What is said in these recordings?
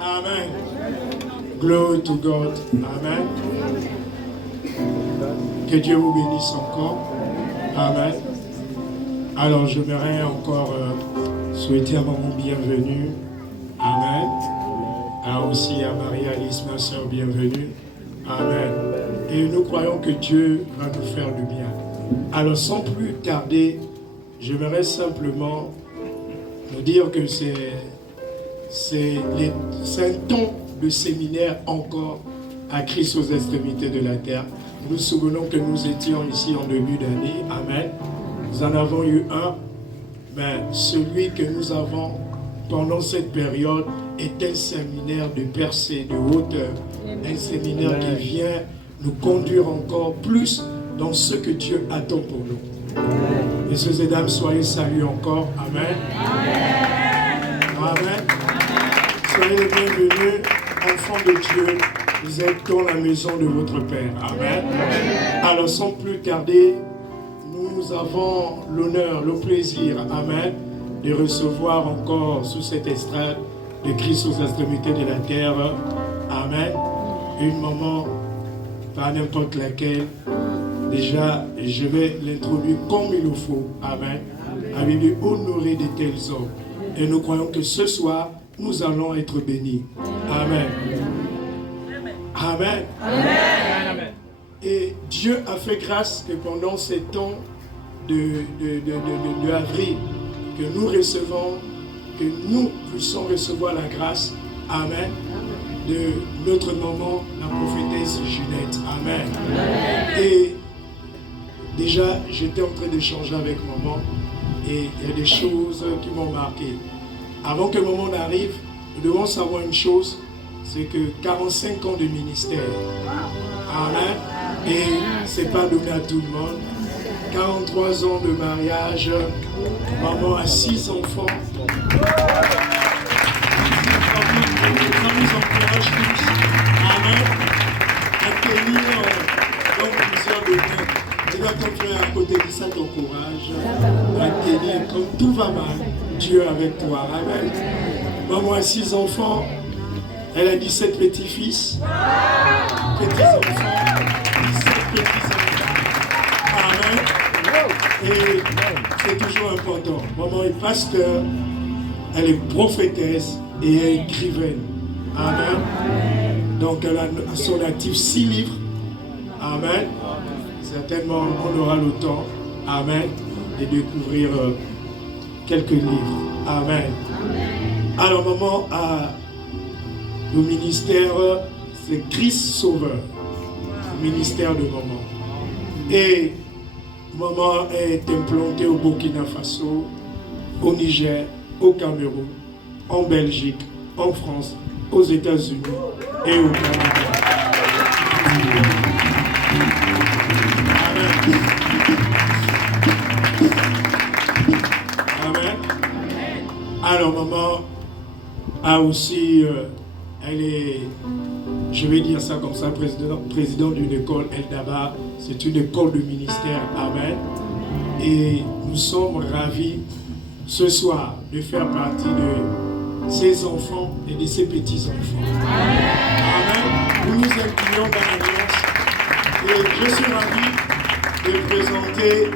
Amen. Glory to God. Amen. Que Dieu vous bénisse encore. Amen. Alors, j'aimerais encore souhaiter un moment bienvenue. Amen. Aussi à Marie-Alice, ma soeur, bienvenue. Amen. Et nous croyons que Dieu va nous faire du bien. Alors, sans plus tarder, j'aimerais simplement nous dire que c'est un temps de séminaire encore à Christ aux extrémités de la terre. Nous nous souvenons que nous étions ici en début d'année. Amen. Nous en avons eu un. Mais celui que nous avons pendant cette période est un séminaire de percée, de hauteur. Un séminaire qui vient nous conduire encore plus dans ce que Dieu attend pour nous. Messieurs et dames, soyez salués encore. Amen. Amen. Soyez les bienvenus, enfants de Dieu. Vous êtes dans la maison de votre Père. Amen. Alors, sans plus tarder, nous avons l'honneur, le plaisir, amen, de recevoir encore sous cette estrade de Christ aux extrémités de la terre. Amen. Une maman, pas n'importe laquelle. Déjà, je vais l'introduire comme il le faut. Amen. Avec lui honorer de tels hommes. Et nous croyons que ce soir, nous allons être bénis. Amen. Amen. Amen. Et Dieu a fait grâce que pendant ces temps de avril, que nous recevons, que nous puissions recevoir la grâce, amen, de notre maman, la prophétesse Ginette. Amen. Et déjà, j'étais en train d'échanger avec maman et il y a des choses qui m'ont marqué. Avant que maman n'arrive, nous devons savoir une chose, c'est que 45 ans de ministère. Amen. Et ce n'est pas donné à tout le monde. 43 ans de mariage. Maman a 6 enfants. Ça nous encourage tous. Amen. À tenir dans plusieurs domaines. Tu dois ton frère à côté de ça t'encourage. À tenir comme tout va mal. Dieu avec toi. Amen. Maman a 6 enfants. Elle a 17 petits-fils. Petits-enfants. 17 petits-enfants. Amen. Et c'est toujours important. Maman est pasteur, elle est prophétesse et elle est écrivaine. Amen. Donc elle a à son actif 6 livres. Amen. Certainement, on aura le temps. Amen. De découvrir quelques livres. Amen. Alors maman a le ministère, c'est Christ Sauveur. Le ministère de maman. Et maman est implantée au Burkina Faso, au Niger, au Cameroun, en Belgique, en France, aux États-Unis et au Canada. Amen. Amen. Alors maman a aussi, elle est, je vais dire ça comme ça, président d'une école, El Daba. C'est une école de ministère. Amen. Et nous sommes ravis ce soir de faire partie de ces enfants et de ces petits-enfants. Amen. Nous nous incluons dans l'alliance. Et je suis ravi de présenter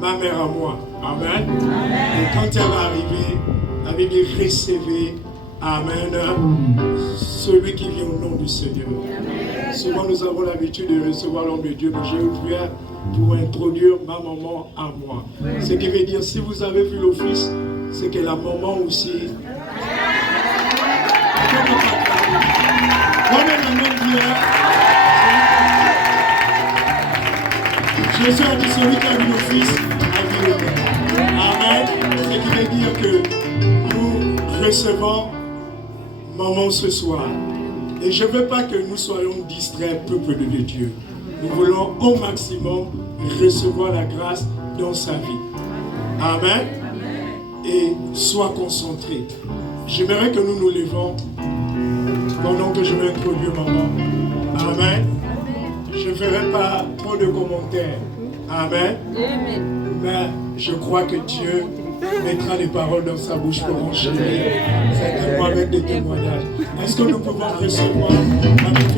ma mère à moi. Amen. Et quand elle va arriver, elle va recevoir, amen, celui qui vient au nom du Seigneur. Souvent nous avons l'habitude de recevoir l'homme de Dieu, mais j'ai eu prière pour introduire ma maman à moi. Ce qui veut dire, si vous avez vu l'office, c'est que la maman aussi. Jésus a dit, celui qui a vu l'office a vu le Père. Amen. Ce qui veut dire que nous recevons maman ce soir. Et je ne veux pas que nous soyons distraits, peuple de Dieu. Nous voulons au maximum recevoir la grâce dans sa vie. Amen. Et sois concentré. J'aimerais que nous nous levons pendant que je vais introduire maman. Amen. Je ne ferai pas trop de commentaires. Amen. Mais je crois que Dieu mettra les paroles dans sa bouche pour enchaîner certainement avec des témoignages. Est-ce que nous pouvons recevoir avec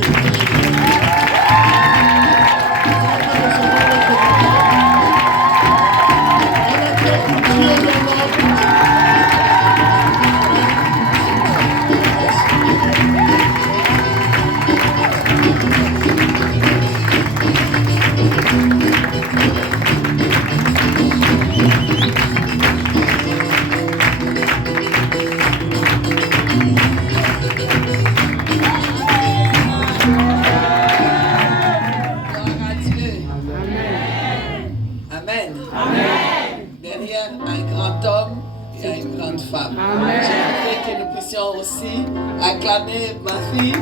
aussi acclamer ma fille.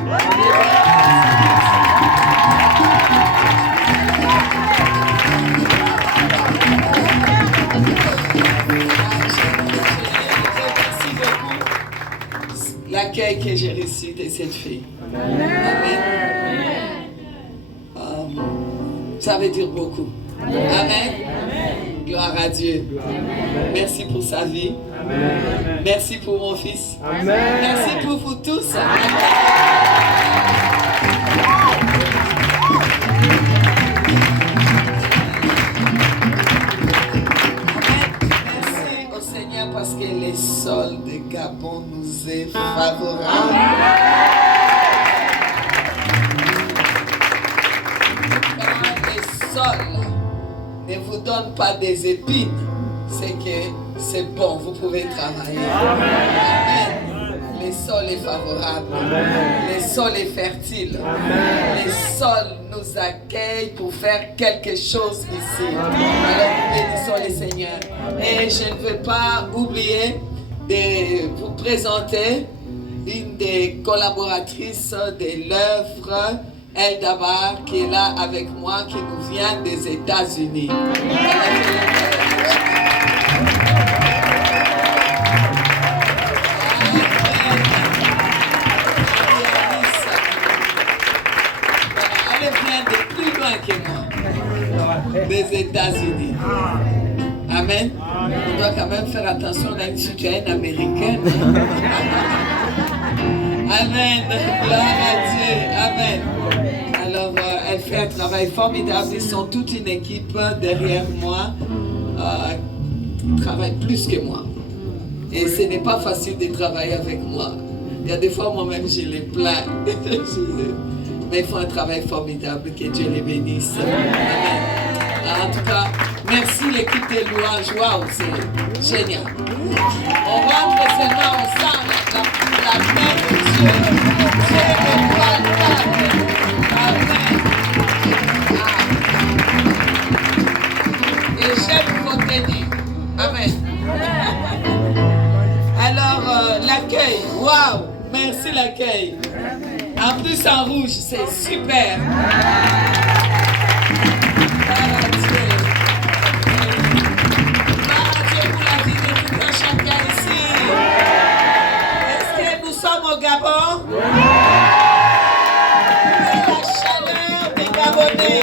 Merci beaucoup l'accueil que j'ai reçu de cette fille. Amen. Ça veut dire beaucoup. Amen. Gloire à Dieu. Merci pour sa vie. Merci pour mon fils. Amen. Merci pour vous tous. Merci au Seigneur parce que les sols de Gabon nous est favorable. Quand les sols ne vous donnent pas des épines, c'est que c'est bon, vous pouvez travailler. Amen. Le sol est favorable. Le sol est fertile. Le sol nous accueille pour faire quelque chose ici. Alors nous bénissons le Seigneur. Et je ne veux pas oublier de vous présenter une des collaboratrices de l'œuvre, Eldabar, qui est là avec moi, qui nous vient des États-Unis. Des États-Unis. Amen. On doit quand même faire attention, on a une citoyenne américaine. Amen. Gloire à Dieu. Amen. Alors, elle fait un travail formidable. Ils sont toute une équipe derrière moi. Ils travaillent plus que moi. Et ce n'est pas facile de travailler avec moi. Il y a des fois, moi-même, je les plains. Mais ils font un travail formidable. Que Dieu les bénisse. Amen. En tout cas, merci l'équipe de louanges. Waouh, c'est génial. On rentre seulement ensemble. La main de Dieu. C'est remarquable. Amen. Et j'aime vos tenues. Amen. Alors, l'accueil. Waouh, merci l'accueil. En plus en rouge, c'est super. Au Gabon, la chaleur des Gabonais.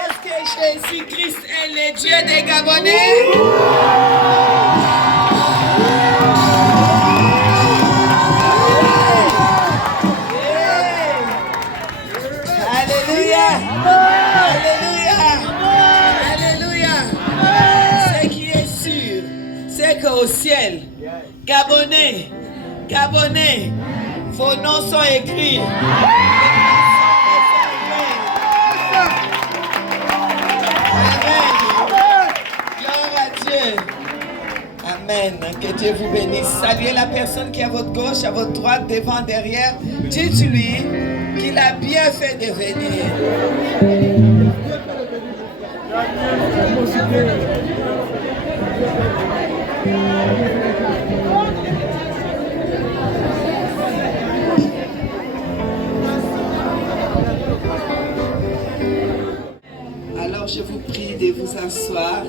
Est-ce que Jésus-Christ est le Dieu des Gabonais? Au ciel, Gabonais, Gabonais, vos noms sont écrits. Amen. Gloire à Dieu. Amen. Que Dieu vous bénisse. Saluez la personne qui est à votre gauche, à votre droite, devant, derrière. Dites-lui qu'il a bien fait de venir. Alors je vous prie de vous asseoir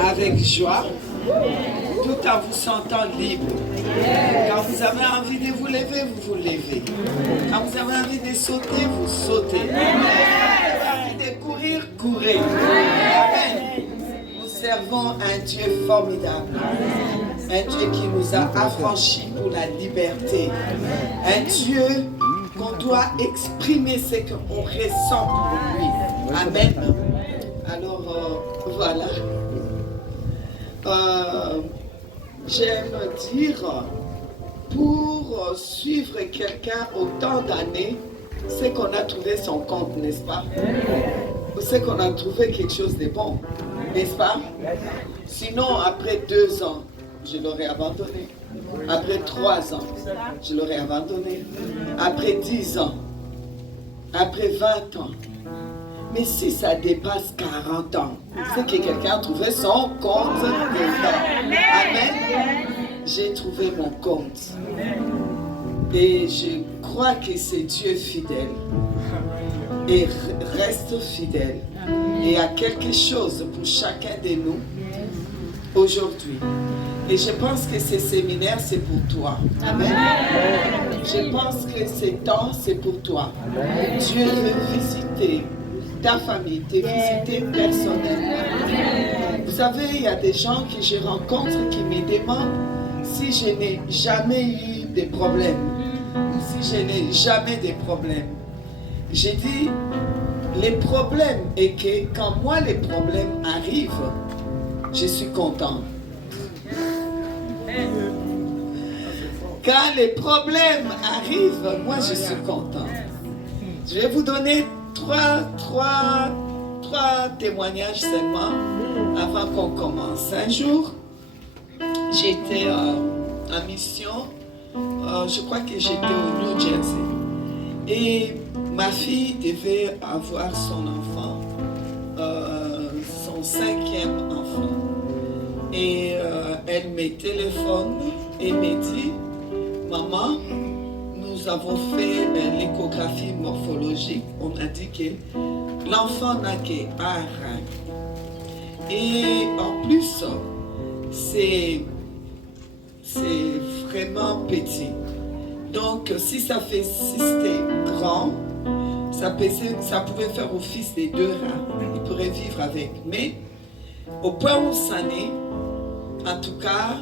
avec joie. Tout en vous sentant libre. Quand vous avez envie de vous lever, vous vous levez. Quand vous avez envie de sauter, vous sautez. Quand vous avez envie de courir, courez. Amen. Nous servons un Dieu formidable. Un Dieu qui nous a affranchis pour la liberté. Un Dieu qu'on doit exprimer ce qu'on ressent pour lui. Amen. Alors, voilà. J'aime dire, pour suivre quelqu'un autant d'années, c'est qu'on a trouvé son compte, n'est-ce pas? C'est qu'on a trouvé quelque chose de bon, n'est-ce pas? Sinon, après 2 ans, je l'aurais abandonné. Après 3 ans, je l'aurais abandonné. Après 10 ans, après 20 ans. Mais si ça dépasse 40 ans, c'est que quelqu'un a trouvé son compte dedans. Amen. J'ai trouvé mon compte. Et je crois que c'est Dieu fidèle. Et reste fidèle. Et il y a quelque chose pour chacun de nous aujourd'hui. Et je pense que ces séminaires, c'est pour toi. Amen. Je pense que ces temps, c'est pour toi. Dieu veut visiter ta famille, te visiter personnellement. Vous savez, il y a des gens que je rencontre qui me demandent si je n'ai jamais eu de problèmes. Si je n'ai jamais de problèmes. J'ai dit, les problèmes, et que quand moi les problèmes arrivent, je suis content. Quand les problèmes arrivent, moi je suis content. Je vais vous donner trois témoignages seulement avant qu'on commence. Un jour, j'étais en mission, je crois que j'étais au New Jersey. Et ma fille devait avoir son enfant, son 5e enfant. Et elle me téléphone et me dit, maman, nous avons fait l'échographie morphologique. On a dit que l'enfant n'a qu'un rein. Et en plus, c'est vraiment petit. Donc, si c'était grand, ça pouvait faire office des 2 reins. Il pourrait vivre avec. Mais au point où ça est, en tout cas,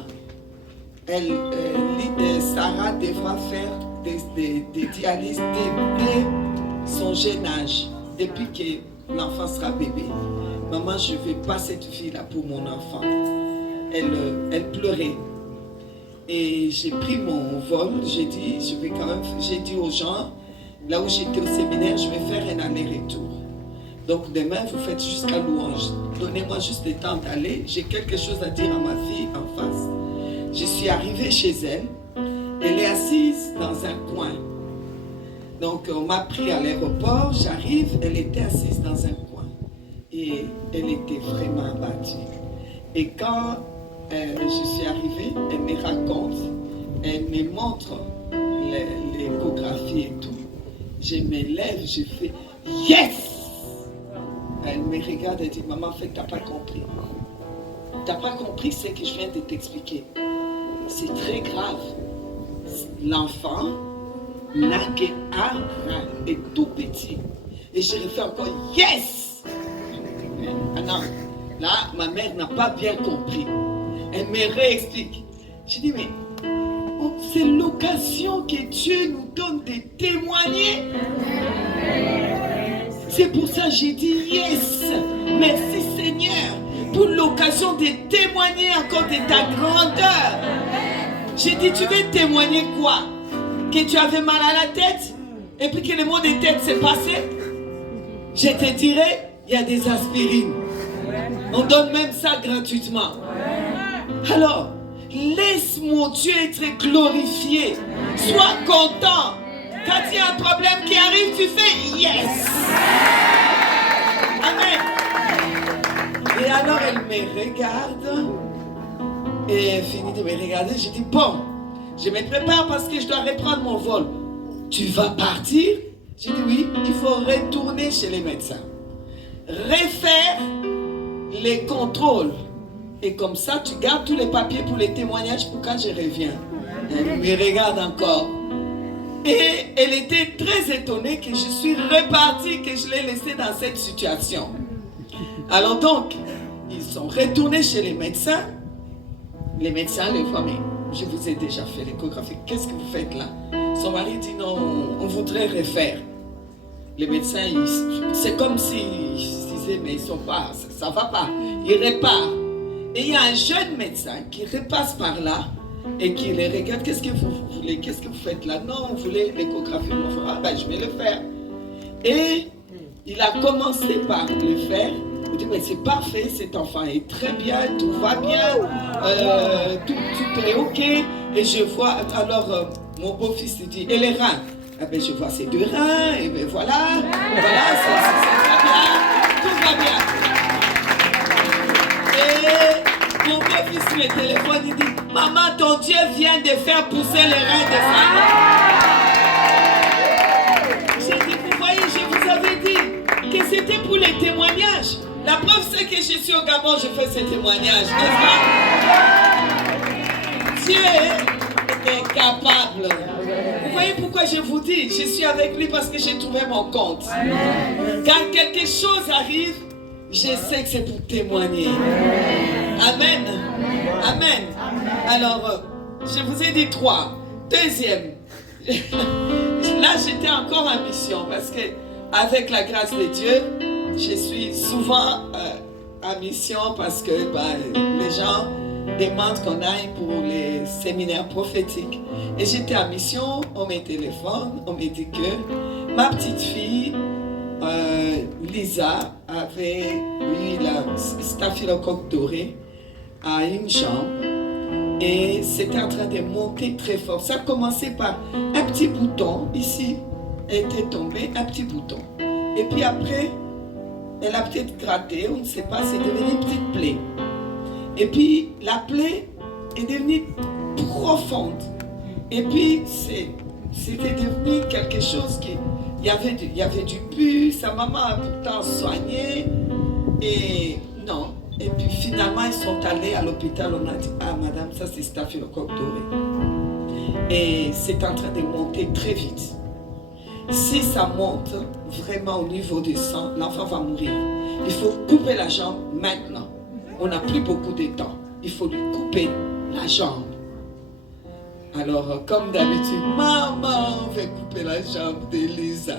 Sarah devra faire des dialyses dès son jeune âge, depuis que l'enfant sera bébé. Maman, je ne veux pas cette fille-là pour mon enfant. Elle pleurait. Et j'ai pris mon vol, j'ai dit aux gens, là où j'étais au séminaire, je vais faire un aller-retour. Donc demain, vous faites jusqu'à Louange. Donnez-moi juste le temps d'aller. J'ai quelque chose à dire à ma fille en face. Je suis arrivée chez elle. Elle est assise dans un coin. Donc on m'a pris à l'aéroport. J'arrive, elle était assise dans un coin. Et elle était vraiment abattue. Et quand je suis arrivée, elle me raconte, elle me montre l'échographie et tout. Je me lève, je fais « Yes !» Elle me regarde et dit, maman, en fait, t'as pas compris. T'as pas compris ce que je viens de t'expliquer. C'est très grave. L'enfant n'a qu'un rein, est tout petit. Et je refais encore, yes! Ah non, là, ma mère n'a pas bien compris. Elle me réexplique. Je dis, mais c'est l'occasion que Dieu nous donne de témoigner. C'est pour ça que j'ai dit yes. Merci Seigneur pour l'occasion de témoigner encore de ta grandeur. J'ai dit, tu veux témoigner quoi? Que tu avais mal à la tête et puis que le mot de tête s'est passé? Je te dirais, il y a des aspirines. On donne même ça gratuitement. Alors, laisse mon Dieu être glorifié. Sois content. Quand il y a un problème qui arrive, tu fais yes. Amen. Et alors elle me regarde. Et elle finit de me regarder. Je dis, bon, je me prépare parce que je dois reprendre mon vol. Tu vas partir? J'ai dit oui, il faut retourner chez les médecins. Refaire les contrôles. Et comme ça, tu gardes tous les papiers pour les témoignages pour quand je reviens. Elle me regarde encore. Et elle était très étonnée que je suis repartie, que je l'ai laissée dans cette situation. Alors donc, ils sont retournés chez les médecins. Les médecins les voient, mais je vous ai déjà fait l'échographie. Qu'est-ce que vous faites là? Son mari dit non, on voudrait refaire. Les médecins, c'est comme s'ils disaient, mais ils sont pas, ça va pas. Ils réparent. Et il y a un jeune médecin qui repasse par là et qui les regarde. Qu'est-ce que vous voulez? Qu'est-ce que vous faites là? Non, on voulait l'échographie. Ah ben, je vais le faire. Et il a commencé par le faire. Il dit, mais c'est parfait, cet enfant est très bien, tout va bien, tout est ok. Et je vois, alors mon beau-fils dit, et les reins? Ah ben, je vois ces 2 reins, et ben voilà, ça va bien, tout va bien. Et mon beau-fils me téléphone, il dit, maman, ton Dieu vient de faire pousser les reins de femme. J'ai dit, vous voyez, je vous avais dit que c'était pour les témoignages. La preuve, c'est que je suis au Gabon, je fais ces témoignages, n'est-ce pas? Dieu est capable. Vous voyez pourquoi je vous dis, je suis avec lui parce que j'ai trouvé mon compte. Quand quelque chose arrive, je sais que c'est pour témoigner. Amen. Amen. Alors, je vous ai dit 3. Deuxième, là j'étais encore en mission parce que avec la grâce de Dieu, je suis souvent en mission parce que les gens demandent qu'on aille pour les séminaires prophétiques. Et j'étais en mission, on me téléphone, on me dit que ma petite fille, Lisa, avait eu la staphylocoque dorée à une jambe et c'était en train de monter très fort. Ça a commencé par un petit bouton ici, était tombé, un petit bouton. Et puis après, elle a peut-être gratté, on ne sait pas, c'est devenu une petite plaie. Et puis la plaie est devenue profonde. Et puis c'était devenu quelque chose qui... Il y avait du pus, sa maman a pourtant soigné. Et non. Et puis finalement, ils sont allés à l'hôpital, on a dit, ah madame, ça c'est staphylocoque doré. Et c'est en train de monter très vite. Si ça monte vraiment au niveau du sang, l'enfant va mourir. Il faut couper la jambe maintenant. On n'a plus beaucoup de temps. Il faut lui couper la jambe. Alors, comme d'habitude, maman, on va couper la jambe d'Elisa.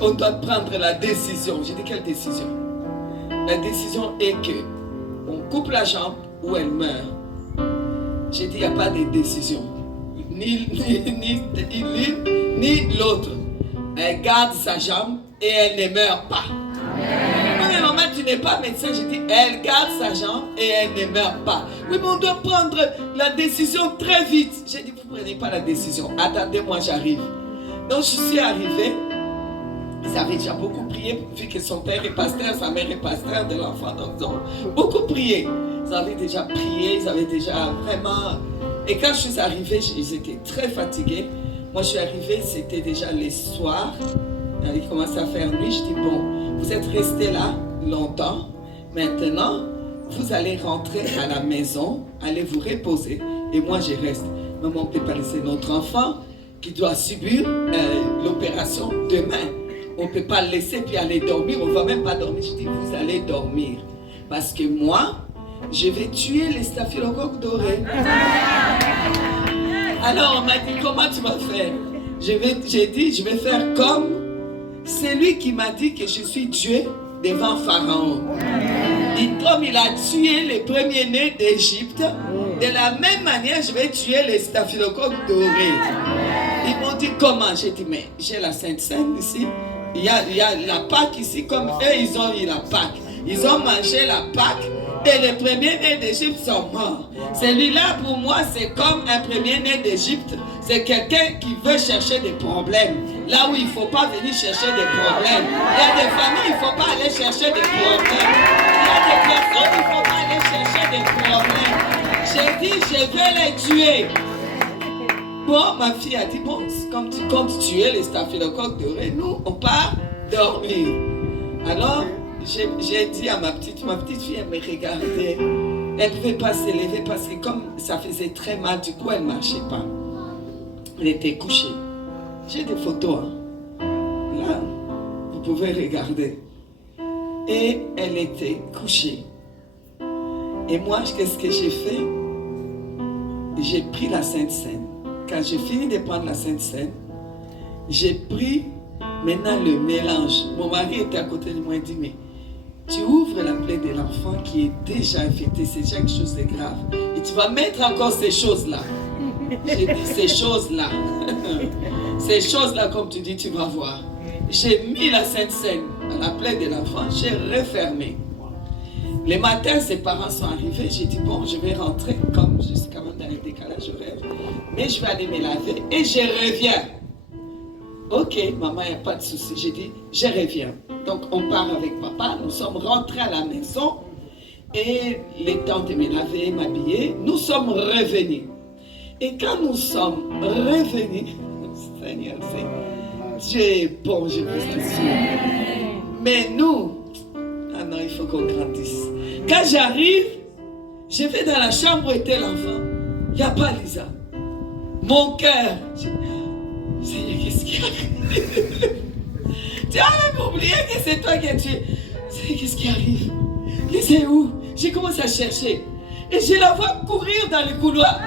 On doit prendre la décision. J'ai dit, quelle décision? La décision est que on coupe la jambe ou elle meurt. J'ai dit, il n'y a pas de décision. Ni l'une, ni l'autre. Elle garde sa jambe et elle ne meurt pas. Non, mais maman, tu n'es pas médecin. J'ai dit, elle garde sa jambe et elle ne meurt pas. Oui, mais on doit prendre la décision très vite. J'ai dit, vous ne prenez pas la décision. Attendez-moi, j'arrive. Donc, je suis arrivée. Ils avaient déjà beaucoup prié, vu que son père est pasteur, sa mère est pasteur de l'enfant. Donc, ils ont beaucoup prié. Ils avaient déjà prié, ils avaient déjà vraiment... Et quand je suis arrivée, ils étaient très fatigués. Moi, je suis arrivée, c'était déjà le soir. Il commençait à faire nuit. Je dis, bon, vous êtes restés là longtemps. Maintenant, vous allez rentrer à la maison, allez vous reposer. Et moi, je reste. Maman, on ne peut pas laisser notre enfant qui doit subir l'opération demain. On ne peut pas le laisser puis aller dormir. On ne va même pas dormir. Je dis, vous allez dormir. Parce que moi, je vais tuer les staphylocoques dorés. Alors, on m'a dit, comment tu vas faire? J'ai dit, je vais faire comme celui qui m'a dit que je suis Dieu devant Pharaon. Et comme il a tué les premiers-nés d'Égypte, de la même manière, je vais tuer les staphylocoques dorés. Ils m'ont dit, comment? J'ai dit, mais j'ai la Sainte Seine ici. Il y a la Pâque ici, comme eux, ils ont eu la Pâque. Ils ont mangé la Pâque et les premiers-nés d'Égypte sont morts. Celui-là, pour moi, c'est comme un premier-né d'Égypte. C'est quelqu'un qui veut chercher des problèmes. Là où il ne faut pas venir chercher des problèmes. Il y a des familles, il ne faut pas aller chercher des problèmes. Il y a des personnes, il ne faut pas aller chercher des problèmes. J'ai dit, je vais les tuer. Bon, ma fille a dit, bon, comme tu comptes tuer les staphylocoques dorés, nous, on part dormir. Alors, j'ai dit à ma petite fille, elle me regardait. Elle ne pouvait pas s'élever parce que comme ça faisait très mal, du coup elle ne marchait pas. Elle était couchée. J'ai des photos. Hein. Là, vous pouvez regarder. Et elle était couchée. Et moi, qu'est-ce que j'ai fait? J'ai pris la Sainte Seine. Quand j'ai fini de prendre la Sainte Seine, j'ai pris maintenant le mélange. Mon mari était à côté de moi et dit, mais tu ouvres la plaie de l'enfant qui est déjà infecté, c'est déjà quelque chose de grave. Et tu vas mettre encore ces choses-là. J'ai dit ces choses-là. Ces choses-là, comme tu dis, tu vas voir. J'ai mis la Sainte Seine à la plaie de l'enfant, j'ai refermé. Les matins, ses parents sont arrivés, j'ai dit, bon, je vais rentrer, comme je suis quand même dans le décalage horaire, mais je vais aller me laver et je reviens. Ok, maman, il n'y a pas de souci. J'ai dit, je reviens. Donc, on part avec papa. Nous sommes rentrés à la maison. Et les tantes me lavaient, m'habillaient. Nous sommes revenus. Et quand nous sommes revenus, Seigneur, Dieu est bon, je vous assure. Mais nous, ah non, il faut qu'on grandisse. Quand j'arrive, je vais dans la chambre où était l'enfant. Il n'y a pas Lisa. Mon cœur. Seigneur, qu'est-ce qui arrive? Tu as même oublié que c'est toi qui as tué. Seigneur, qu'est-ce qui arrive? Lisa est où? J'ai commencé à chercher. Et je la vois courir dans le couloir.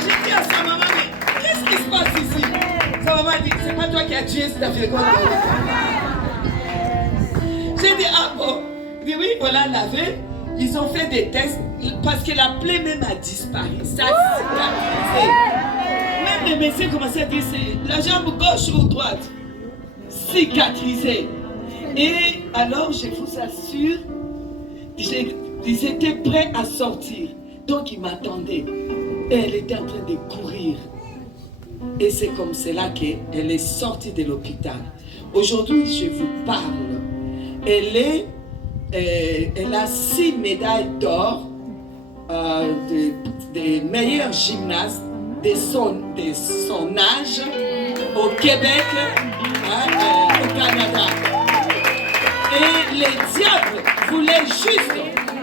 J'ai dit à sa maman, mais qu'est-ce qui se passe ici? Sa maman dit, c'est pas toi qui as tué cette fille. J'ai dit, ah bon? Il dit, oui, on l'a lavé. Ils ont fait des tests parce que la plaie même a disparu. Ça a cicatrisé. Même les médecins commençaient à dire, c'est la jambe gauche ou droite. Cicatrisé. Et alors, je vous assure, ils étaient prêts à sortir. Donc, ils m'attendaient. Et elle était en train de courir. Et c'est comme cela qu'elle est sortie de l'hôpital. Aujourd'hui, je vous parle. Elle a 6 médailles d'or des meilleurs gymnastes de son âge au Québec, au Canada. Et les diables voulaient juste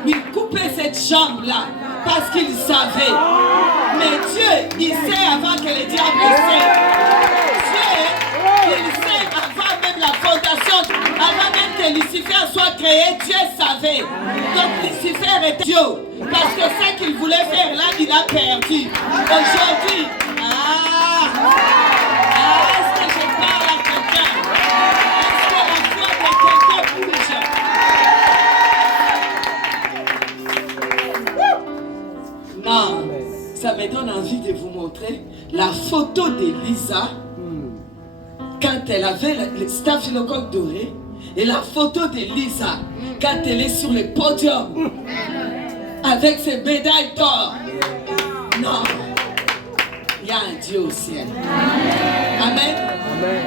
lui couper cette jambe-là parce qu'ils savaient. Mais Dieu, il sait avant que les diables sait. Dieu, il sait avant même la fondation, avant même que Lucifer soit créé, Dieu savait. Donc Lucifer était Dieu. Parce que ce qu'il voulait faire là, il a perdu. Aujourd'hui, est-ce que je parle à quelqu'un? Est-ce que la foi de quelqu'un bouge? Non, ça me donne envie de vous montrer la photo de Lisa quand elle avait le staphylocoque doré et la photo de Lisa quand elle est sur le podium avec ses médailles d'or. Non, il y a un Dieu au ciel. Amen.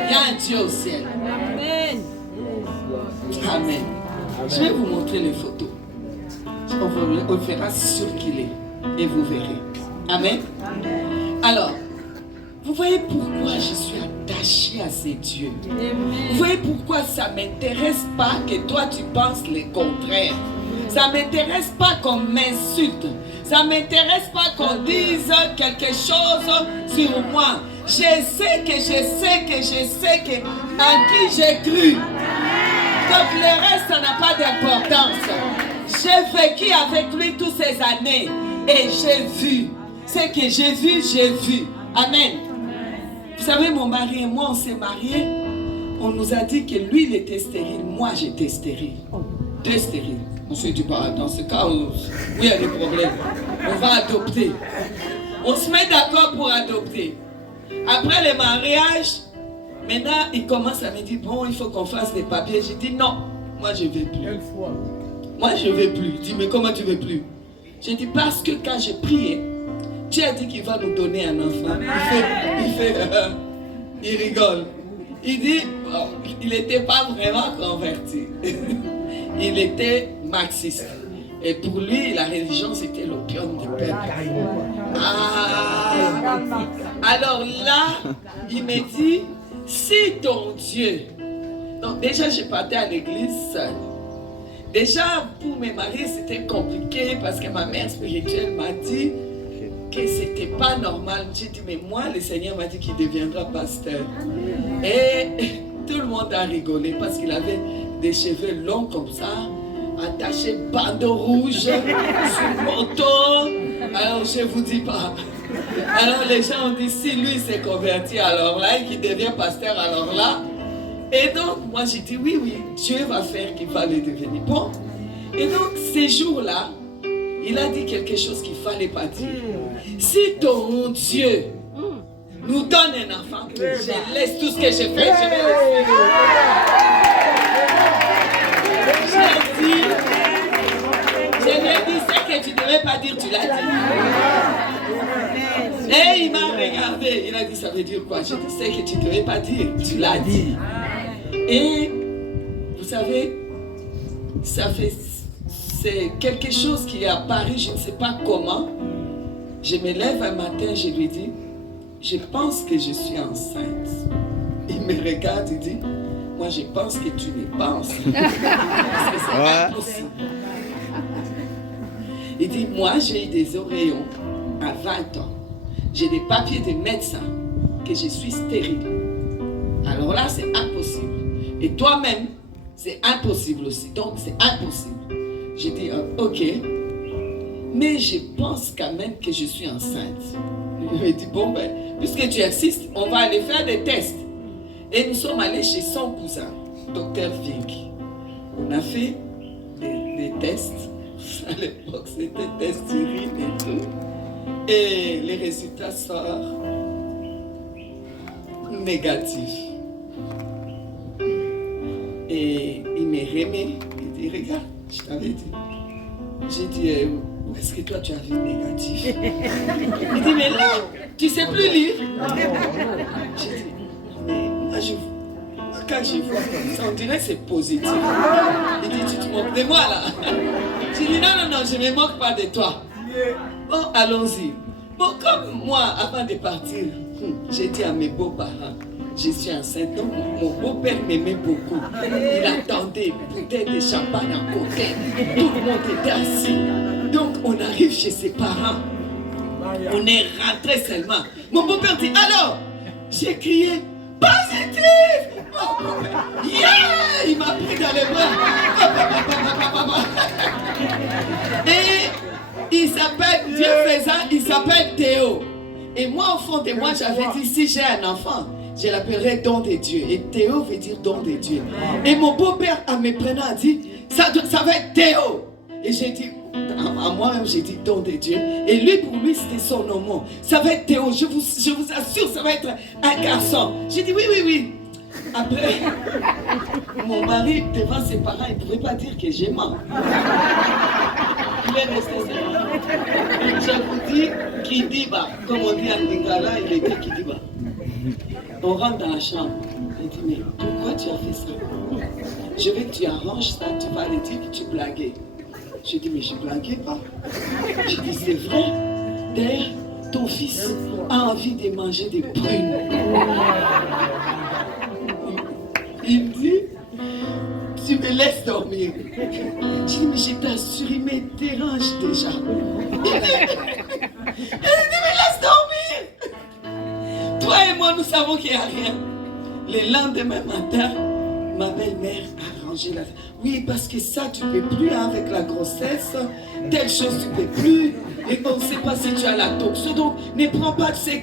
Il y a un Dieu au ciel. Amen. Amen. Je vais vous montrer les photos. On le fera sur qu'il est et vous verrez. Amen. Alors, vous voyez pourquoi je suis attachée à ces dieux. Vous voyez pourquoi ça ne m'intéresse pas que toi tu penses le contraire. Ça ne m'intéresse pas qu'on m'insulte. Ça ne m'intéresse pas qu'on dise quelque chose sur moi. Je sais en qui j'ai cru. Donc le reste, ça n'a pas d'importance. J'ai vécu avec lui toutes ces années. Et j'ai vu. Ce que j'ai vu. Amen. Vous savez, mon mari et moi, on s'est mariés. On nous a dit que lui, il était stérile. Moi, j'étais stérile. 2 stériles. On s'est dit, bah, dans ce cas où il y a des problèmes, on va adopter. On se met d'accord pour adopter. Après le mariage, maintenant, il commence à me dire, bon, il faut qu'on fasse des papiers. J'ai dit, non, moi, je ne veux plus. Moi, je ne veux plus. Il dit, mais comment tu ne veux plus? J'ai dit, parce que quand j'ai prié, Dieu a dit qu'il va nous donner un enfant. Il rigole. Il dit, bon, il n'était pas vraiment converti. Il était marxiste. Et pour lui, la religion, c'était l'opium du peuple. Alors là, il me dit, si ton Dieu, Donc déjà, je partais à l'église seule. Déjà, pour me marier, c'était compliqué parce que ma mère spirituelle m'a dit que c'était pas normal. J'ai dit, mais moi, le Seigneur m'a dit qu'il deviendra pasteur. Et tout le monde a rigolé parce qu'il avait des cheveux longs comme ça, attachés bandeau rouge sur le manteau. Alors, je vous dis pas. Alors, les gens ont dit, si lui s'est converti, alors là, et qu'il devient pasteur, alors là. Et donc, moi, j'ai dit, oui, Dieu va faire qu'il va le devenir. Bon. Et donc, ces jours-là, il a dit quelque chose qu'il ne fallait pas dire. Si ton Dieu nous donne un enfant, je laisse tout ce que j'ai fait, je vais le suivre. Je lui ai dit, ce que tu ne devais pas dire, tu l'as dit. Et il m'a regardé, il a dit, ça veut dire quoi? J'ai dit, ce que tu ne devais pas dire, tu l'as dit. Et vous savez, c'est quelque chose qui est apparu, je ne sais pas comment. Je me lève un matin, je lui dis, je pense que je suis enceinte. Il me regarde, il dit, moi je pense que tu n'es pas enceinte. Parce que c'est impossible. Il dit, moi j'ai eu des oreillons à 20 ans. J'ai des papiers de médecin que je suis stérile. Alors là, c'est impossible. Et toi-même, c'est impossible aussi. Donc, c'est impossible. J'ai dit, ok. Mais je pense quand même que je suis enceinte. Il m'a dit, bon, ben, puisque tu insistes, on va aller faire des tests. Et nous sommes allés chez son cousin, Dr. Vink. On a fait des tests. À l'époque, c'était tests d'urine et tout. Et les résultats sortent négatifs. Et il me remet, il dit, regarde, je t'avais dit. J'ai dit, où est-ce que toi tu as vu négatif? Il dit, mais là, tu sais plus lire. J'ai dit, mais moi quand je vois comme ça, on dirait que c'est positif. Il dit, tu te moques de moi là? J'ai dit, non, je ne me moque pas de toi. Bon, allons-y. Bon, comme moi, avant de partir, j'ai dit à mes beaux-parents, je suis enceinte, donc mon beau-père m'aimait beaucoup. Il attendait, bouteille de champagne à côté. Tout le monde était assis. Donc on arrive chez ses parents. On est rentré seulement. Mon beau-père dit, alors, j'ai crié, positif! Yeah! Il m'a pris dans les bras. Et il s'appelle, Dieu faisant, il s'appelle Théo. Et moi, au fond de moi, j'avais dit, si j'ai un enfant, je l'appellerai don de Dieu. Et Théo veut dire don de Dieu. Et mon beau-père, en me prenant, a dit, ça va être Théo. Et j'ai dit, à moi-même, j'ai dit don de Dieu. Et lui, pour lui, c'était son nom. Ça va être Théo. Je vous assure, ça va être un garçon. J'ai dit, oui. Après, mon mari, devant ses parents, il ne pouvait pas dire que j'ai menti. Il est resté seul. Je vous dis, Kidiba, comme on dit en Lingala, il était Kidiba. On rentre dans la chambre. Il dit, mais pourquoi tu as fait ça? Je veux que tu arranges ça, tu vas aller dire que tu blaguais. Je dis, mais je ne blaguais pas. Je dis, c'est vrai. D'ailleurs, ton fils a envie de manger des prunes. Il me dit, tu me laisses dormir. Je dis, mais je t'assure, il me dérange déjà. Il dit, me laisse dormir. Toi et moi, nous savons qu'il n'y a rien. Le lendemain matin, ma belle-mère a rangé la... Oui, parce que ça, tu ne peux plus avec la grossesse. Telle chose, tu ne peux plus. Et on ne sait pas si tu as la toxo. Donc, ne prends pas ce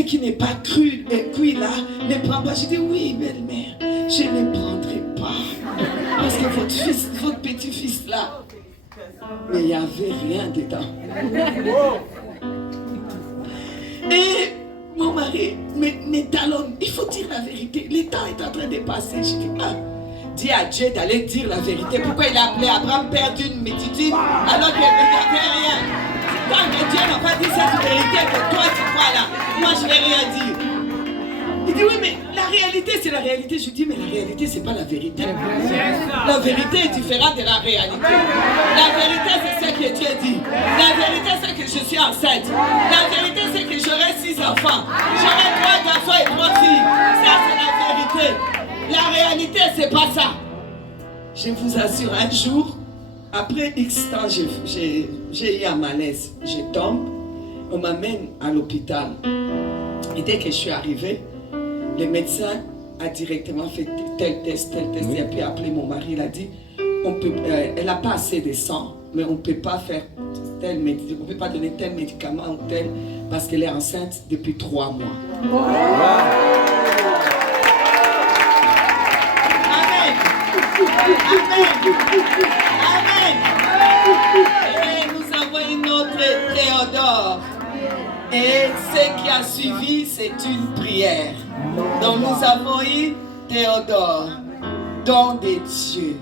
qui n'est pas cuit là. Ne prends pas. J'ai dit, oui, belle-mère, je ne prendrai pas. Parce que votre petit-fils là, mais il n'y avait rien dedans. Et mon mari me talonne. Il faut dire la vérité. Le temps est en train de passer. Je dis, dis à Dieu d'aller dire la vérité. Pourquoi il a appelé Abraham père d'une multitude alors qu'il n'y avait rien? Tant que Dieu n'a pas dit cette vérité que toi tu crois là, moi je ne vais rien dire. Il dit, oui, mais la réalité, c'est la réalité. Je lui dis, mais la réalité, c'est pas la vérité. La vérité est différente de la réalité. La vérité, c'est ce que Dieu dit. La vérité, c'est que je suis enceinte. La vérité, c'est que j'aurai 6 enfants. J'aurai 3 garçons et 3 filles. Ça, c'est la vérité. La réalité, c'est pas ça. Je vous assure, un jour, après X temps, j'ai eu un malaise. Je tombe, on m'amène à l'hôpital. Et dès que je suis arrivée, le médecin a directement fait tel test. Il a pu appeler mon mari, il a dit, elle n'a pas assez de sang, mais on ne peut pas faire tel médicament, on ne peut pas donner tel médicament ou tel, parce qu'elle est enceinte depuis 3 mois. Amen. Et nous avons une autre Théodore. Et ce qui a suivi, c'est une prière. Donc nous avons eu Théodore, don de Dieu.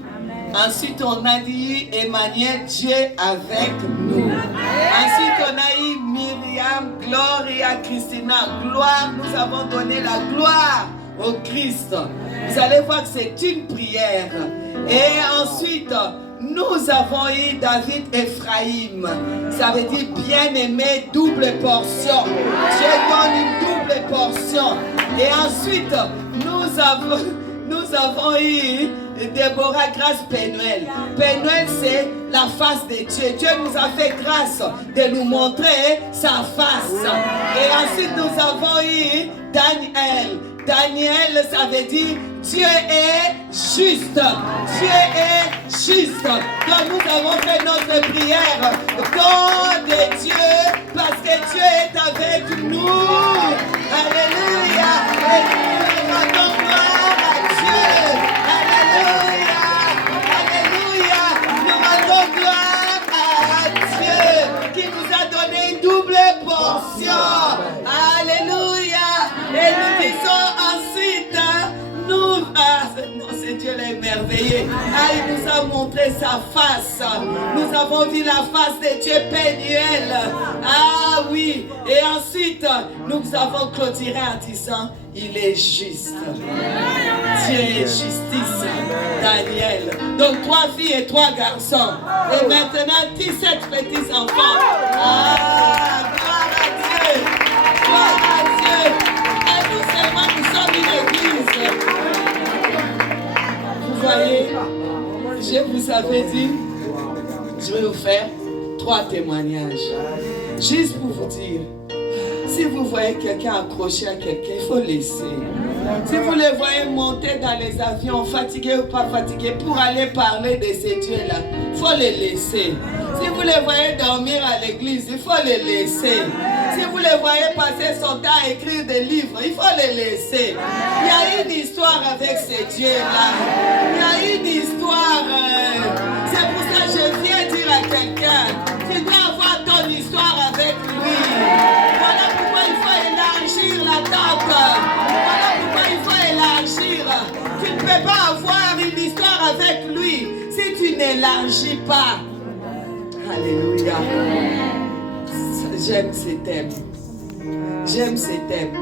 Ensuite, on a dit Emmanuel, Dieu avec nous. Ensuite, on a eu Myriam, Gloria, Christina, gloire. Nous avons donné la gloire au Christ. Vous allez voir que c'est une prière. Et ensuite, nous avons eu David Ephraim. Ça veut dire bien-aimé, double portion. Dieu donne une double portion. Et ensuite, nous avons eu Déborah Grâce Pénuel. Pénuel, c'est la face de Dieu. Dieu nous a fait grâce de nous montrer sa face. Et ensuite, nous avons eu Daniel. Daniel, ça veut dire Dieu est juste. Dieu est juste. Donc nous avons fait notre prière. Don de Dieu, parce que Dieu est avec nous. Alléluia. Et nous rendons gloire à Dieu. Alléluia. Alléluia. Nous rendons gloire à Dieu qui nous a donné une double portion. Alléluia. Et nous disons ensuite, non, c'est Dieu est merveilleux. Il nous a montré sa face. Nous avons vu la face de Dieu Pénuel. Ah oui. Et ensuite, nous avons clôturé en disant, il est juste. Dieu est justice. Daniel. Donc 3 filles et 3 garçons. Et maintenant 17 petits enfants. Ah, gloire à Dieu. Gloire à Dieu. Et nous seulement, nous sommes une église. Vous voyez, je vous avais dit, je vais vous faire 3 témoignages. Juste pour vous dire, si vous voyez quelqu'un accroché à quelqu'un, il faut laisser. Si vous les voyez monter dans les avions, fatigués ou pas fatigués, pour aller parler de ces dieux-là, il faut les laisser. Si vous les voyez dormir à l'église, il faut les laisser. Si vous les voyez passer son temps à écrire des livres, il faut les laisser. Il y a une histoire avec ces dieux-là. Il y a une histoire. C'est pour ça que je viens dire à quelqu'un, tu dois avoir ton histoire avec lui. Voilà pourquoi il faut élargir la tente. Voilà pourquoi il faut élargir. Tu ne peux pas avoir une histoire avec lui si tu n'élargis pas. Alléluia. J'aime ces thèmes. J'aime ces thèmes.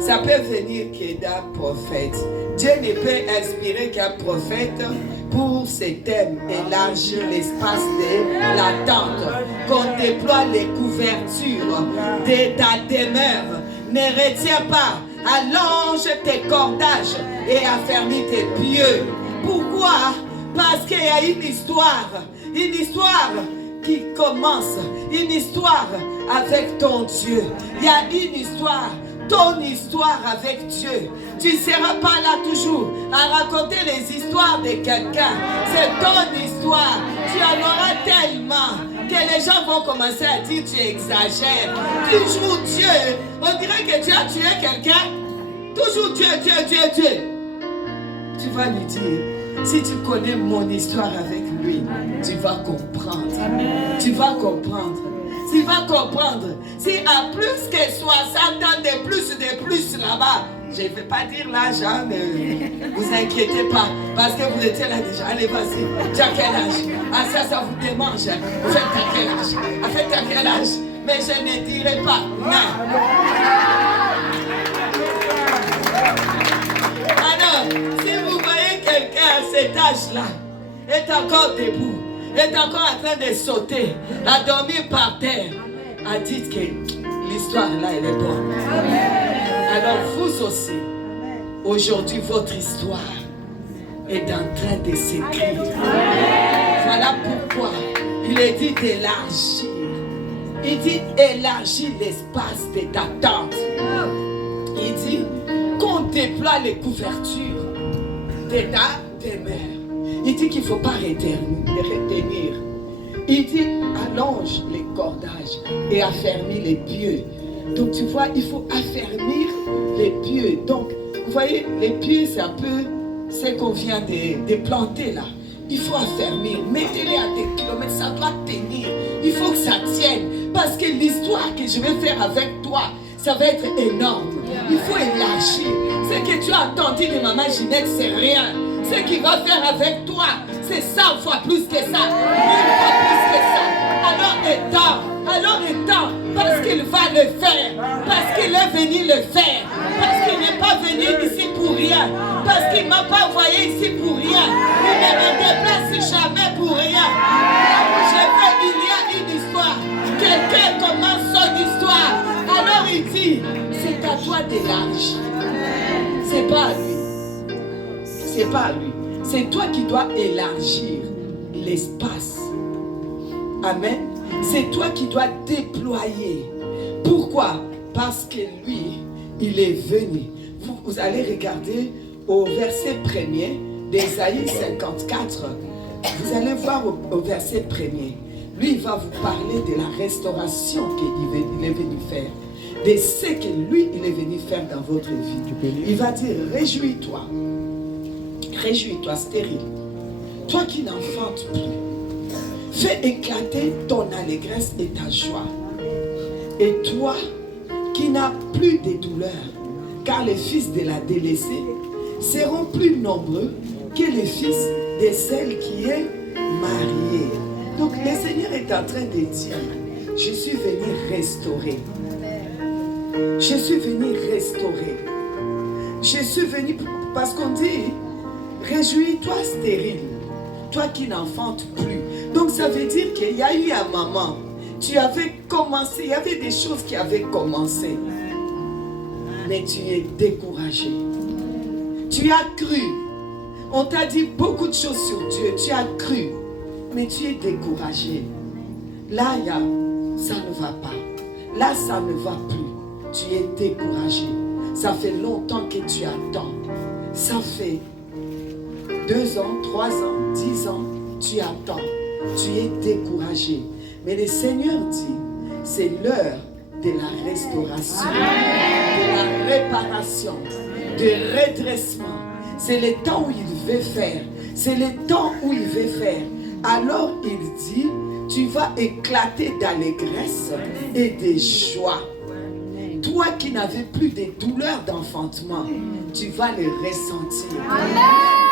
Ça peut venir qu'un prophète. Dieu ne peut inspirer qu'un prophète pour ces thèmes. Élargir l'espace de la tente. Qu'on déploie les couvertures de ta demeure. Ne retiens pas. Allonge tes cordages et affermis tes pieux. Pourquoi? Parce qu'il y a une histoire. Une histoire qui commence, une histoire avec ton Dieu. Il y a une histoire, ton histoire avec Dieu. Tu ne seras pas là toujours à raconter les histoires de quelqu'un. C'est ton histoire. Tu en auras tellement que les gens vont commencer à dire tu exagères. Toujours Dieu. On dirait que tu as tué quelqu'un. Toujours Dieu, Dieu, Dieu, Dieu. Tu vas lui dire, si tu connais mon histoire avec lui, tu vas comprendre. Tu vas comprendre. Tu vas comprendre. Si à plus que 60 ans de plus là-bas, je ne vais pas dire l'âge, hein, ne vous inquiétez pas, parce que vous étiez là déjà. Allez, vas-y. Tu as quel âge? Ah, ça vous démange. Vous faites à quel âge? Ah, faites à quel âge? Mais je ne dirai pas. Non. Alors, si vous voyez quelqu'un à cet âge-là, est encore debout, est encore en train de sauter, à dormir par terre, a dit que l'histoire là, elle est bonne. Alors vous aussi, aujourd'hui, votre histoire est en train de s'écrire. Voilà pourquoi il est dit d'élargir. Il dit élargir l'espace de ta tente. Il dit qu'on déploie les couvertures de ta demeure. Il dit qu'il ne faut pas retenir. Il dit allonge les cordages et affermis les pieux. Donc tu vois, il faut affermir les pieux. Donc vous voyez, les pieux c'est un peu ce qu'on vient de planter là. Il faut affermir, mettez-les à des kilomètres, ça doit tenir. Il faut que ça tienne. Parce que l'histoire que je vais faire avec toi, ça va être énorme. Il faut élargir. Ce que tu as entendu de maman Ginette, c'est rien. Ce qu'il va faire avec toi, c'est 100 fois plus que ça. 1000 fois plus que ça. Alors étant, parce qu'il va le faire. Parce qu'il est venu le faire. Parce qu'il n'est pas venu ici pour rien. Parce qu'il ne m'a pas envoyé ici pour rien. Il ne me déplace jamais pour rien. Il y a une histoire. Quelqu'un commence son histoire. Alors il dit, c'est à toi d'élargir. C'est pas à lui. C'est pas à lui. C'est toi qui dois élargir l'espace. Amen. C'est toi qui dois déployer. Pourquoi? Parce que lui, il est venu. Vous allez regarder au verset 1er d'Ésaïe 54. Vous allez voir au verset 1er. Lui, il va vous parler de la restauration qu'il est venu faire. De ce que lui, il est venu faire dans votre vie. Il va dire, réjouis-toi. Réjouis-toi, stérile. Toi qui n'enfantes plus. Fais éclater ton allégresse et ta joie. Et toi qui n'as plus de douleur, car les fils de la délaissée seront plus nombreux que les fils de celle qui est mariée. Donc le Seigneur est en train de dire, je suis venu restaurer. Je suis venu restaurer. Je suis venu parce qu'on dit, réjouis-toi stérile, toi qui n'enfantes plus. Donc ça veut dire qu'il y a eu un moment, tu avais commencé, il y avait des choses qui avaient commencé. Mais tu es découragé. Tu as cru. On t'a dit beaucoup de choses sur Dieu. Tu as cru. Mais tu es découragé. Là, ça ne va pas. Là, ça ne va plus. Tu es découragé. Ça fait longtemps que tu attends. Ça fait 2 ans, 3 ans, 10 ans. Tu attends. Tu es découragé. Mais le Seigneur dit, c'est l'heure de la restauration, de la réparation, de redressement. C'est le temps où il veut faire. C'est le temps où il veut faire. Alors il dit, tu vas éclater d'allégresse et de joie. Toi qui n'avais plus de douleurs d'enfantement, tu vas les ressentir. Même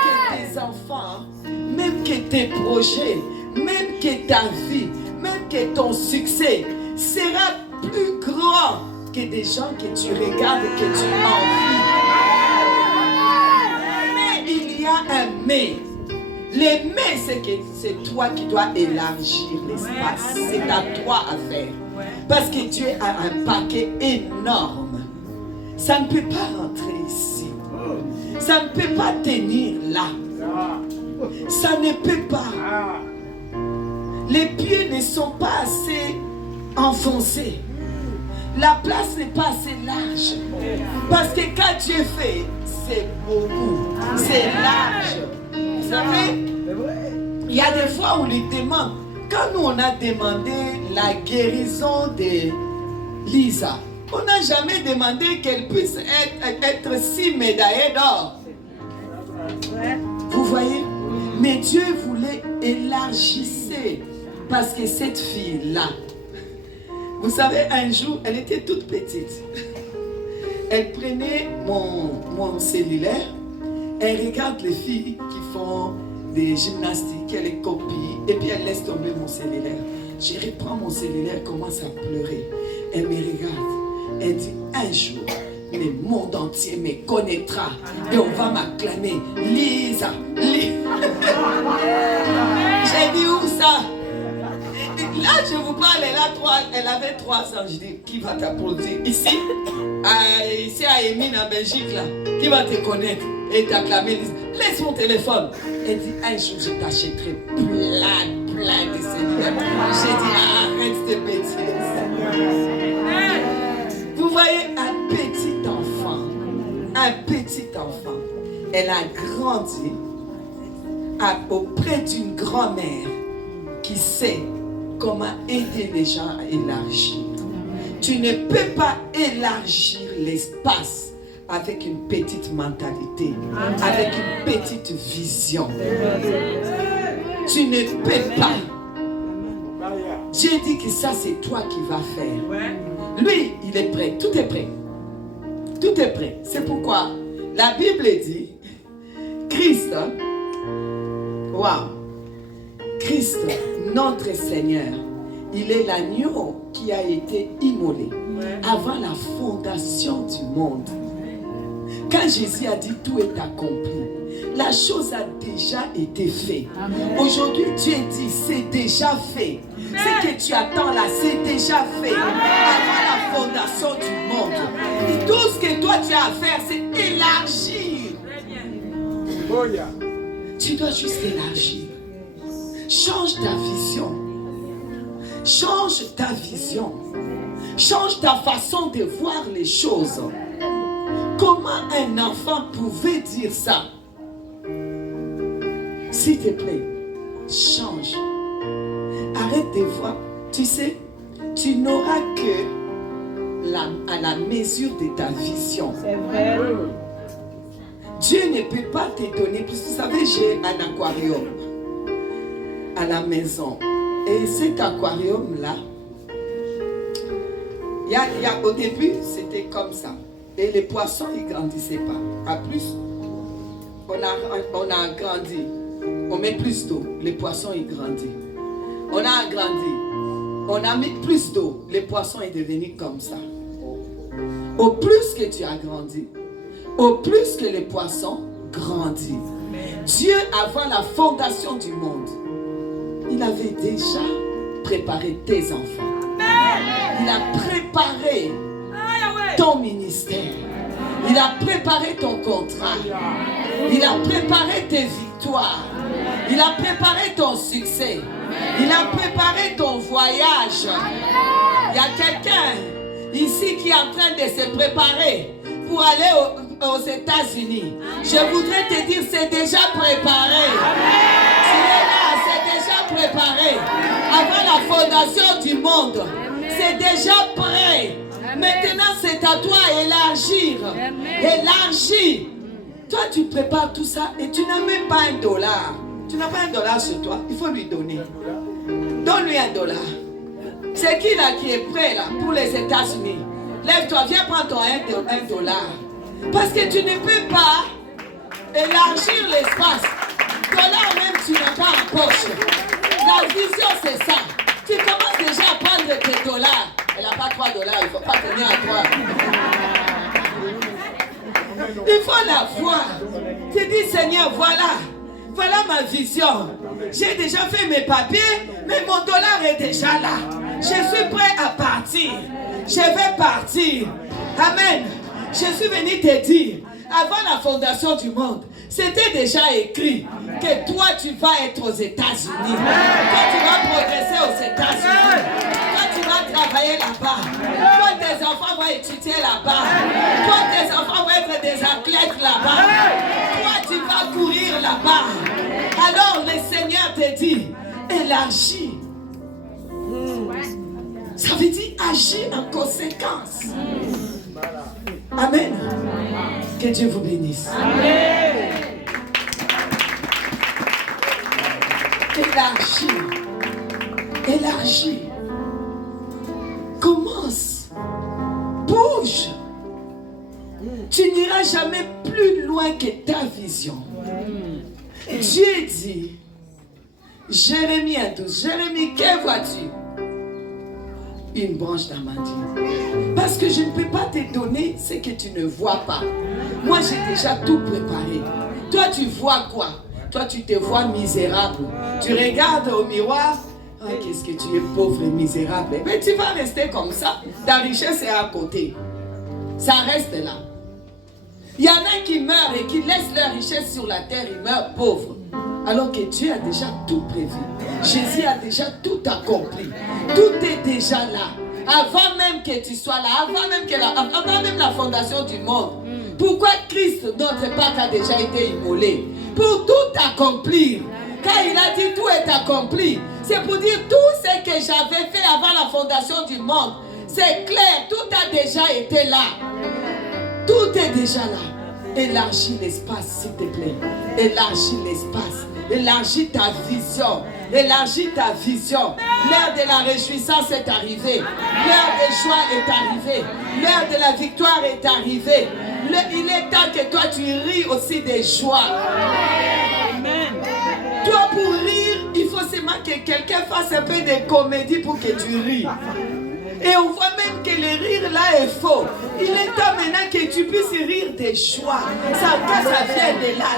que tes enfants, même que tes projets, même que ta vie, même que ton succès sera plus grand que des gens que tu regardes et que tu envies. Mais il y a un mais. Le mais, c'est toi qui dois élargir l'espace. C'est à toi à faire. Parce que Dieu a un paquet énorme. Ça ne peut pas rentrer ici. Ça ne peut pas tenir là. Ça ne peut pas. Les pieds ne sont pas assez enfoncés. La place n'est pas assez large. Parce que quand Dieu fait, c'est beaucoup. C'est large. Vous savez, il y a des fois où on lui demande. Quand nous on a demandé la guérison de Lisa, on n'a jamais demandé qu'elle puisse être 6 médaillées d'or. Vous voyez? Mais Dieu voulait élargir. Parce que cette fille-là, vous savez, un jour, elle était toute petite. Elle prenait mon cellulaire, elle regarde les filles qui font des gymnastiques, elle les copie, et puis elle laisse tomber mon cellulaire. Je reprends mon cellulaire, elle commence à pleurer. Elle me regarde, elle dit, un jour, le monde entier me connaîtra et on va m'acclamer. Lisa, Lisa. J'ai dit, où ça? Là, je vous parle, elle avait 3 ans. Je dis, qui va t'applaudir? Ici à Emine, en Belgique, là. Qui va te connaître? et t'acclamer. Laisse mon téléphone. Elle dit, un jour je t'achèterai plein de cellulaires. J'ai dit, arrête ces bêtises. Vous voyez un petit enfant, elle a grandi auprès d'une grand-mère qui sait comment aider les gens à élargir. Tu ne peux pas élargir l'espace avec une petite mentalité, avec une petite vision. Tu ne peux pas. Dieu dit que ça c'est toi qui vas faire. Lui, il est prêt, tout est prêt. Tout est prêt. C'est pourquoi la Bible dit, Christ, Christ, notre Seigneur, il est l'agneau qui a été immolé avant la fondation du monde. Quand Jésus a dit tout est accompli, la chose a déjà été faite. Aujourd'hui, Dieu dit c'est déjà fait. Ce que tu attends là, c'est déjà fait avant la fondation du monde. Et tout ce que toi tu as à faire, c'est élargir. Tu dois juste élargir. Change ta vision. Change ta vision. Change ta façon de voir les choses. Comment un enfant pouvait dire ça? S'il te plaît, change. Arrête de voir. Tu sais, tu n'auras que à la mesure de ta vision. C'est vrai. Dieu ne peut pas te donner plus. Vous savez, j'ai un aquarium à la maison. Et cet aquarium-là, au début, c'était comme ça. Et les poissons, ils ne grandissaient pas. À plus, on a grandi. On met plus d'eau, les poissons, ils grandissent. On a agrandi. On a mis plus d'eau, les poissons, ils devenaient comme ça. Au plus que tu as grandi, au plus que les poissons grandissent. Dieu, avant la fondation du monde, il avait déjà préparé tes enfants. Il a préparé ton ministère. Il a préparé ton contrat. Il a préparé tes victoires. Il a préparé ton succès. Il a préparé ton voyage. Il y a quelqu'un ici qui est en train de se préparer pour aller aux États-Unis. Je voudrais te dire, c'est déjà préparé. Tu es là, c'est déjà préparé. Avant la fondation du monde, c'est déjà prêt. Maintenant, c'est à toi d'élargir. Élargir. Toi, tu prépares tout ça et tu n'as même pas $1. Tu n'as pas $1 sur toi. Il faut lui donner. Donne-lui $1. C'est qui là qui est prêt là pour les États-Unis? Lève-toi, viens prendre ton $1. Parce que tu ne peux pas élargir l'espace. $1 même, tu n'as pas en poche. La vision, c'est ça. Tu commences déjà à prendre tes dollars. Elle n'a pas $3, il ne faut pas tenir à toi. Il faut la voir. Tu dis, Seigneur, voilà ma vision. J'ai déjà fait mes papiers, mais mon $1 est déjà là. Je suis prêt à partir. Je vais partir. Amen. Je suis venu te dire, avant la fondation du monde, c'était déjà écrit que toi tu vas être aux États-Unis. Toi tu vas progresser aux États-Unis. Toi tu vas travailler là-bas. Toi tes enfants vont étudier là-bas. Toi tes enfants vont être des athlètes là-bas. Toi tu vas courir là-bas. Alors le Seigneur te dit, élargis. Ça veut dire agir en conséquence. Amen. Que Dieu vous bénisse. Amen. Élargis. Commence. Bouge. Tu n'iras jamais plus loin que ta vision. Dieu dit, Jérémie 1:12. Jérémie, que vois-tu? Une branche d'amandine. Parce que je ne peux pas te donner ce que tu ne vois pas. Moi, j'ai déjà tout préparé. Toi, tu vois quoi? Toi, tu te vois misérable. Tu regardes au miroir. Oh, qu'est-ce que tu es pauvre et misérable. Mais tu vas rester comme ça. Ta richesse est à côté. Ça reste là. Il y en a qui meurent et qui laissent leur richesse sur la terre, ils meurent pauvres. Alors que Dieu a déjà tout prévu. Jésus a déjà tout accompli. Tout est déjà là. Avant même que tu sois là, avant même la fondation du monde. Pourquoi Christ, notre Pâque, a déjà été immolé? Pour tout accomplir. Quand il a dit tout est accompli, c'est pour dire tout ce que j'avais fait avant la fondation du monde. C'est clair, tout a déjà été là. Tout est déjà là. Élargis l'espace, s'il te plaît. Élargis l'espace. Élargis ta vision. Élargis ta vision. L'heure de la réjouissance est arrivée. L'heure de joie est arrivée. L'heure de la victoire est arrivée. Il est temps que toi tu ris aussi des joies. Amen. Toi pour rire, il faut seulement que quelqu'un fasse un peu de comédie pour que tu ris. Et on voit même que le rire là est faux. Il est temps maintenant que tu puisses rire des joies. Ça vient de là.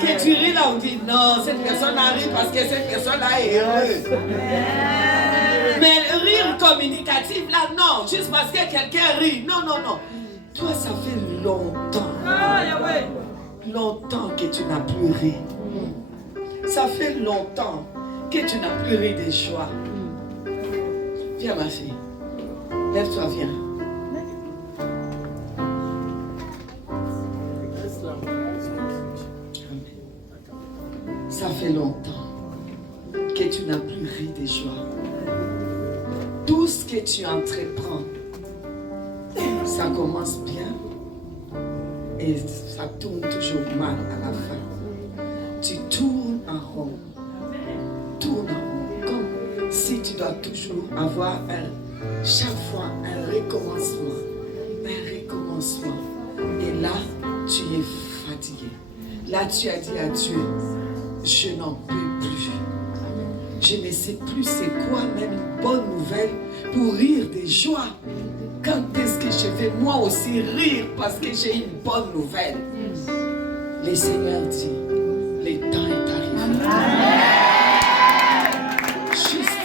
Que tu ris là, on dit non, cette personne a ri parce que cette personne là est heureuse. Mais rire communicatif là, non, juste parce que quelqu'un rit. Non. Toi, ça fait longtemps que tu n'as plus ri. Ça fait longtemps que tu n'as plus ri des joies. Viens ma fille. Lève-toi, viens. Ça fait longtemps que tu n'as plus ri des joies. Tout ce que tu entreprends, ça commence bien et ça tourne toujours mal à la fin. Tu tournes en rond. Comme si tu dois toujours avoir chaque fois un recommencement. Et là, tu es fatigué. Là, tu as dit à Dieu, je n'en peux plus. Je ne sais plus c'est quoi même une bonne nouvelle pour rire des joies. Quand est-ce que je vais moi aussi rire parce que j'ai une bonne nouvelle? Le Seigneur dit, le temps est arrivé. Juste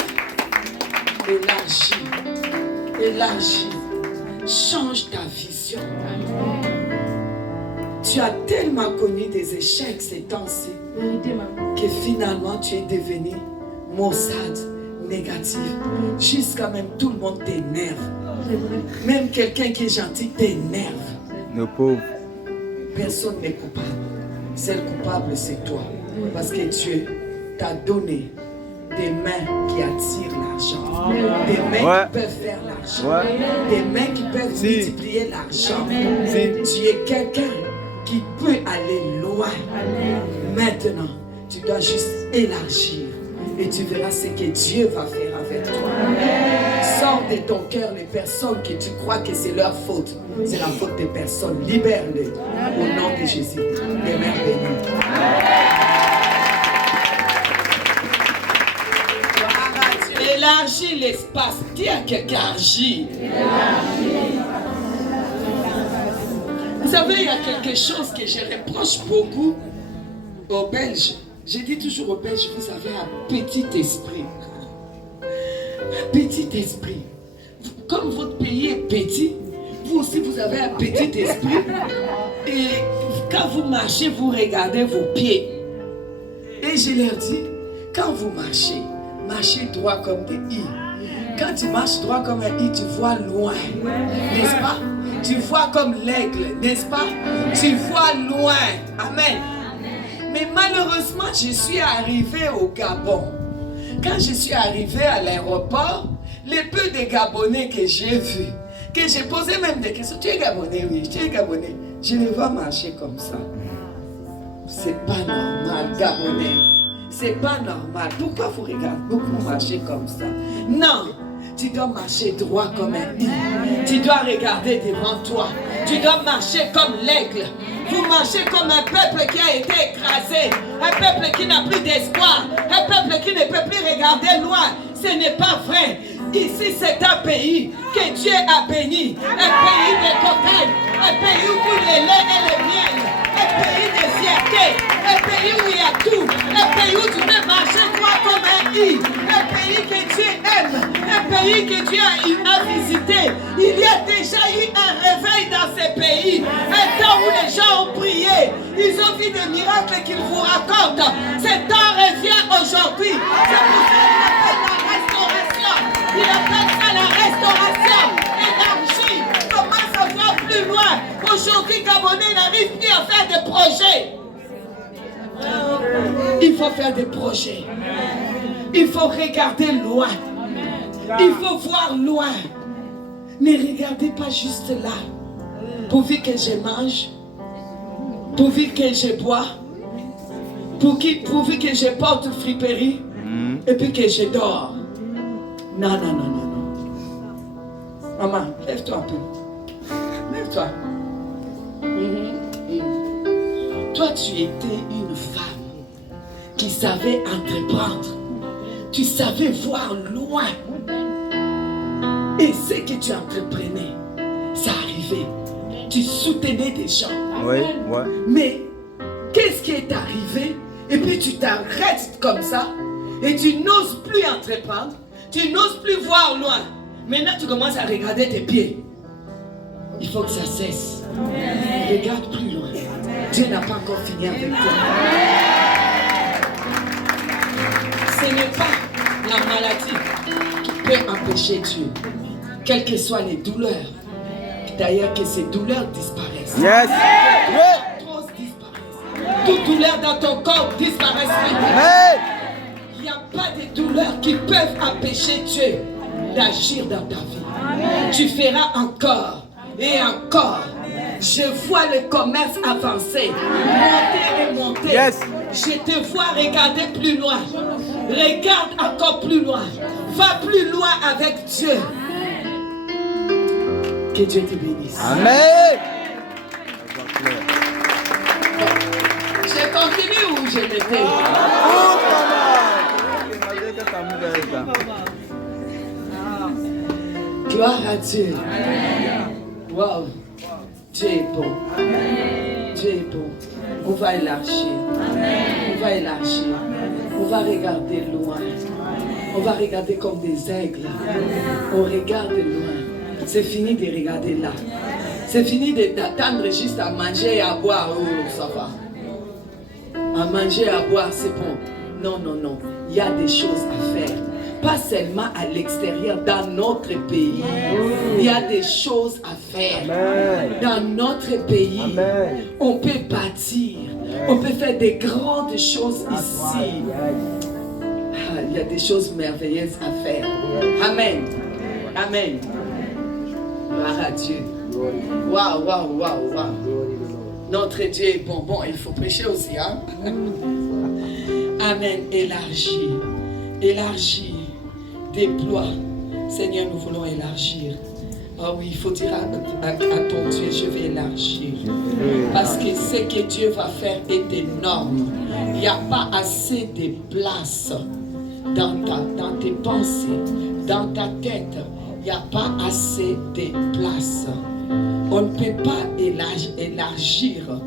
élargis. Change ta vision. Tu as tellement connu des échecs ces temps-ci que finalement tu es devenu maussade, négatif. Jusqu'à même tout le monde t'énerve. Même quelqu'un qui est gentil t'énerve. Nos pauvres. Personne n'est coupable. Seul coupable c'est toi. Parce que Dieu t'a donné des mains qui attirent l'argent, des mains qui peuvent faire l'argent, des mains qui peuvent multiplier l'argent. Tu es quelqu'un qui peut aller loin. Maintenant, tu dois juste élargir et tu verras ce que Dieu va faire avec toi. Sors de ton cœur les personnes que tu crois que c'est leur faute. C'est la faute des personnes. Libère-les au nom de Jésus. Les mères bénies. Élargis l'espace. Dis à quelqu'un, agis. Vous savez, il y a quelque chose que je reproche beaucoup aux Belges. Je dis toujours aux Belges, vous avez un petit esprit. Un petit esprit. Comme votre pays est petit, vous aussi vous avez un petit esprit. Et quand vous marchez, vous regardez vos pieds. Et je leur dis, quand vous marchez, marchez droit comme des i. Quand tu marches droit comme un i, tu vois loin, n'est-ce pas? Tu vois comme l'aigle, n'est-ce pas? Tu vois loin. Amen. Mais malheureusement, je suis arrivé au Gabon. Quand je suis arrivé à l'aéroport, les peu de Gabonais que j'ai vus, que j'ai posé même des questions. Tu es Gabonais? Oui, tu es Gabonais. Je les vois marcher comme ça. C'est pas normal, Gabonais. C'est pas normal. Pourquoi vous regardez beaucoup marcher comme ça? Non, tu dois marcher droit comme un i. Tu dois regarder devant toi. Tu dois marcher comme l'aigle. Vous marchez comme un peuple qui a été écrasé. Un peuple qui n'a plus d'espoir. Un peuple qui ne peut plus regarder loin. Ce n'est pas vrai. Ici, c'est un pays que Dieu a béni. Un pays de cocaïne. Un pays où coule le lait et le miel. Un pays de fierté. Un pays où il y a tout. Un pays où tu peux marcher droit comme un i. Un pays que Dieu aime. Un pays que Dieu a visité. Il y a déjà eu un réveil dans ce pays. Un temps où les les gens ont prié, ils ont vu des miracles qu'ils vous racontent. Ce temps revient aujourd'hui. C'est pour ça qu'il appelle la restauration. Il appelle ça la restauration. Élargie, commence à voir plus loin. Aujourd'hui, Gabonais n'arrive plus à faire des projets. Il faut faire des projets. Il faut regarder loin. Il faut voir loin. Ne regardez pas juste là. Pourvu que je mange, pourvu que je bois, pourvu que je porte friperie, et puis que je dors. Non, non, non, non, non. Maman, lève-toi un peu. Lève-toi. Toi, tu étais une femme qui savait entreprendre. Tu savais voir loin. Et ce que tu entreprenais, ça arrivait. Tu soutenais des gens. Oui, ouais. Mais qu'est-ce qui est arrivé? Et puis tu t'arrêtes comme ça. Et tu n'oses plus entreprendre. Tu n'oses plus voir loin. Maintenant tu commences à regarder tes pieds. Il faut que ça cesse. Regarde plus loin. Dieu n'a pas encore fini avec toi. Ce n'est pas la maladie qui peut empêcher Dieu. Quelles que soient les douleurs. D'ailleurs, que ces douleurs disparaissent. Yes. Arthrose disparaissent. Toute douleur dans ton corps disparaisse. Il n'y a pas de douleurs qui peuvent empêcher Dieu d'agir dans ta vie. Tu feras encore et encore. Je vois le commerce avancer, monter et monter. Yes. Je te vois regarder plus loin. Regarde encore plus loin. Va plus loin avec Dieu. Que Dieu te bénisse. Amen. Je continue où je m'étais. Gloire à Dieu. Wow. Dieu est bon. Dieu est bon. On va élargir. On va élargir. On va regarder loin. On va regarder comme des aigles. On regarde loin. C'est fini de regarder là. C'est fini d'attendre juste à manger et à boire. Oh, ça va. À manger et à boire, c'est bon. Non, non, non. Il y a des choses à faire. Pas seulement à l'extérieur, dans notre pays. Il y a des choses à faire. Dans notre pays, on peut bâtir. On peut faire des grandes choses ici. Ah, il y a des choses merveilleuses à faire. Amen. Amen. Gloire à Dieu. Waouh, waouh, waouh, waouh. Notre Dieu est bon. Bon, il faut prêcher aussi, hein? Amen. Élargir. Élargir. Déploie. Seigneur, nous voulons élargir. Oh oui, il faut dire à ton Dieu, je vais élargir. Parce que ce que Dieu va faire est énorme. Il n'y a pas assez de place dans tes pensées, dans ta tête. Il n'y a pas assez de place. On ne peut pas élargir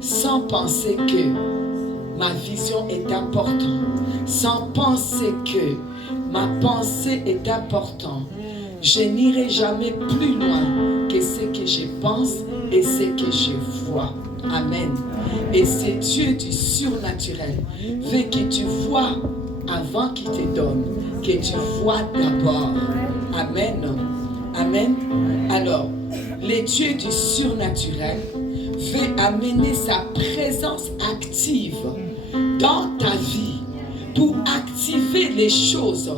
sans penser que ma vision est importante, sans penser que ma pensée est importante. Je n'irai jamais plus loin que ce que je pense et ce que je vois. Amen. Et c'est Dieu du surnaturel veut que tu vois avant qu'il te donne, que tu vois d'abord. Amen. Amen. Alors, le Dieu du surnaturel veut amener sa présence active dans ta vie pour activer les choses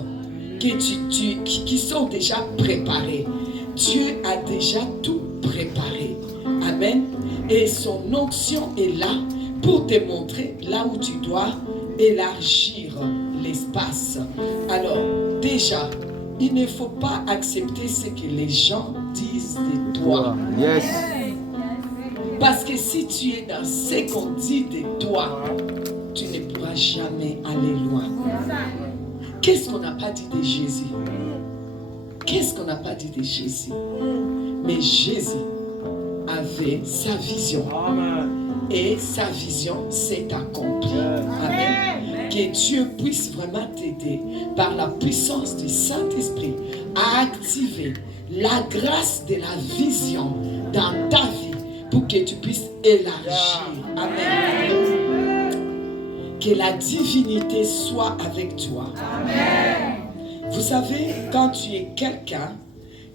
qui sont déjà préparées. Dieu a déjà tout préparé. Amen. Et son onction est là pour te montrer là où tu dois élargir l'espace. Alors, déjà, il ne faut pas accepter ce que les gens disent de toi. Yes. Parce que si tu es dans ce qu'on dit de toi, tu ne pourras jamais aller loin. Qu'est-ce qu'on n'a pas dit de Jésus? Qu'est-ce qu'on n'a pas dit de Jésus? Mais Jésus avait sa vision. Et sa vision s'est accomplie. Amen. Que Dieu puisse vraiment t'aider par la puissance du Saint-Esprit à activer la grâce de la vision dans ta vie pour que tu puisses élargir. Amen. Que la divinité soit avec toi. Amen. Vous savez, quand tu es quelqu'un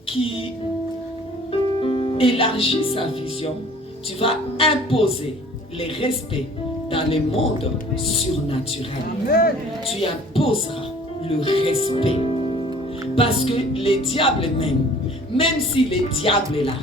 qui élargit sa vision, tu vas imposer les respects dans le monde surnaturel. Amen. Tu imposeras le respect. Parce que les diables même si le diable est là,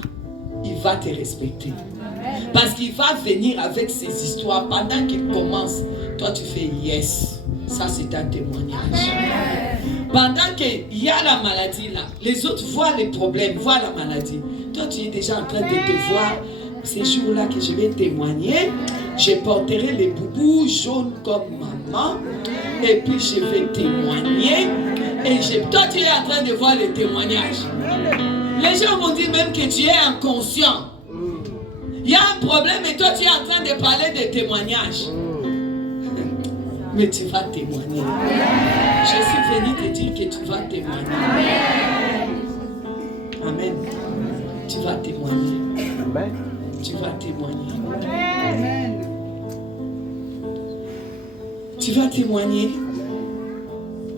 il va te respecter. Amen. Parce qu'il va venir avec ses histoires. Pendant qu'il commence, toi tu fais yes. Ça c'est un témoignage. Amen. Pendant qu'il y a la maladie là, les autres voient les problèmes, voient la maladie. Toi tu es déjà en train de te voir. Ces jours-là que je vais témoigner, je porterai les boubous jaunes comme maman. Et puis je vais témoigner. Et toi tu es en train de voir les témoignages. Les gens vont dire même que tu es inconscient. Il y a un problème et toi tu es en train de parler de témoignages. Mais tu vas témoigner. Je suis venu te dire que tu vas témoigner. Amen. Tu vas témoigner. Amen. Tu vas témoigner. Amen. Tu vas témoigner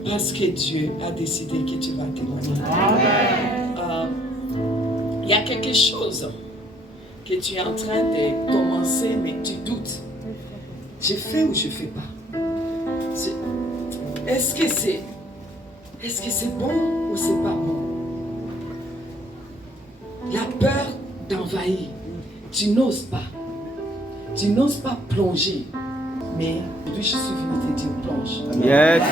parce que Dieu a décidé que tu vas témoigner. Il y a quelque chose que tu es en train de commencer, mais tu doutes. Je fais ou je ne fais pas? Est-ce que c'est bon ou c'est pas bon? La peur t'envahit. Tu n'oses pas. Tu n'oses pas plonger. Mais aujourd'hui, je suis venu te dire plonge. Yes.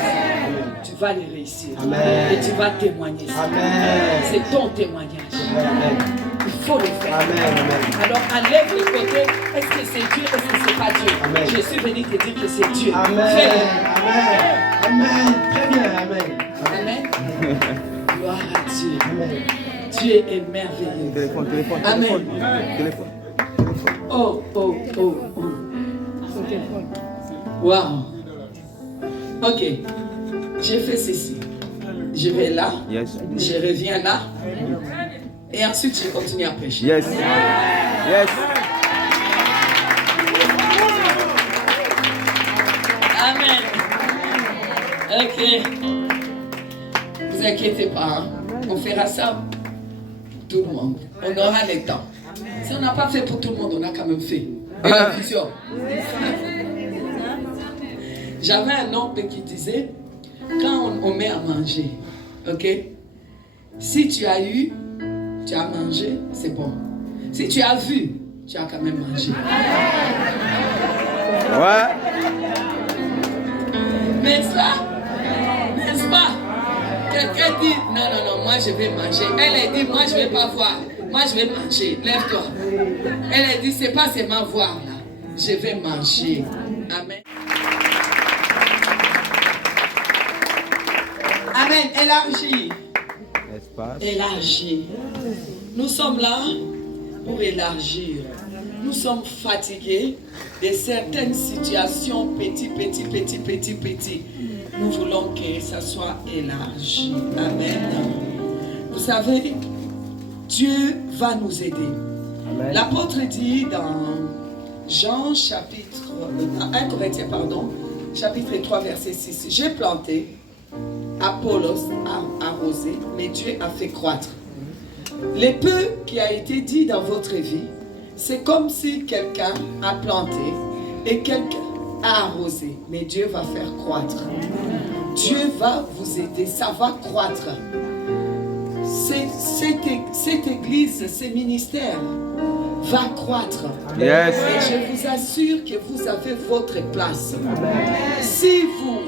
Tu vas les réussir. Amen. Et tu vas témoigner. Amen. C'est ton témoignage. Amen. Il faut le faire. Amen. Amen. Alors enlève le côté. Est-ce que c'est Dieu? Est-ce que c'est pas Dieu? Amen. Je suis venu te dire que c'est Dieu. Amen. Fais-le. Amen. Amen. Très bien. Amen. Amen. Gloire à Dieu. Amen. Dieu est merveilleux. Téléphone. Amen. Téléphone. Oh. Wow. Ok. J'ai fait ceci. Je vais là. Yes. Je reviens là. Et ensuite, je continue à prêcher. Yes. Yes. Amen. Ok. Ne vous inquiétez pas. Hein? On fera ça pour tout le monde. On aura le temps. Si on n'a pas fait pour tout le monde, on a quand même fait. Et la vision. J'avais un oncle qui disait, quand on met à manger, ok? Si tu as eu, tu as mangé, c'est bon. Si tu as vu, tu as quand même mangé. Ouais. N'est-ce pas? Quelqu'un dit, non, moi je vais manger. Elle a dit, moi je vais pas voir. Moi je vais manger. Lève-toi. Elle a dit, c'est pas seulement voir là. Je vais manger. Amen. Amen. Élargis. Élargir. Nous sommes là pour élargir. Nous sommes fatigués de certaines situations petit. Nous voulons que ça soit élargi. Amen. Vous savez, Dieu va nous aider. L'apôtre dit dans Jean chapitre 1 Corinthiens, chapitre 3, verset 6. J'ai planté, Apollos a arrosé, mais Dieu a fait croître. Le peu qui a été dit dans votre vie, c'est comme si quelqu'un a planté et quelqu'un a arrosé, mais Dieu va faire croître. Dieu va vous aider, ça va croître. Cette église, ce ministère va croître. Yes. Et je vous assure que vous avez votre place. Si vous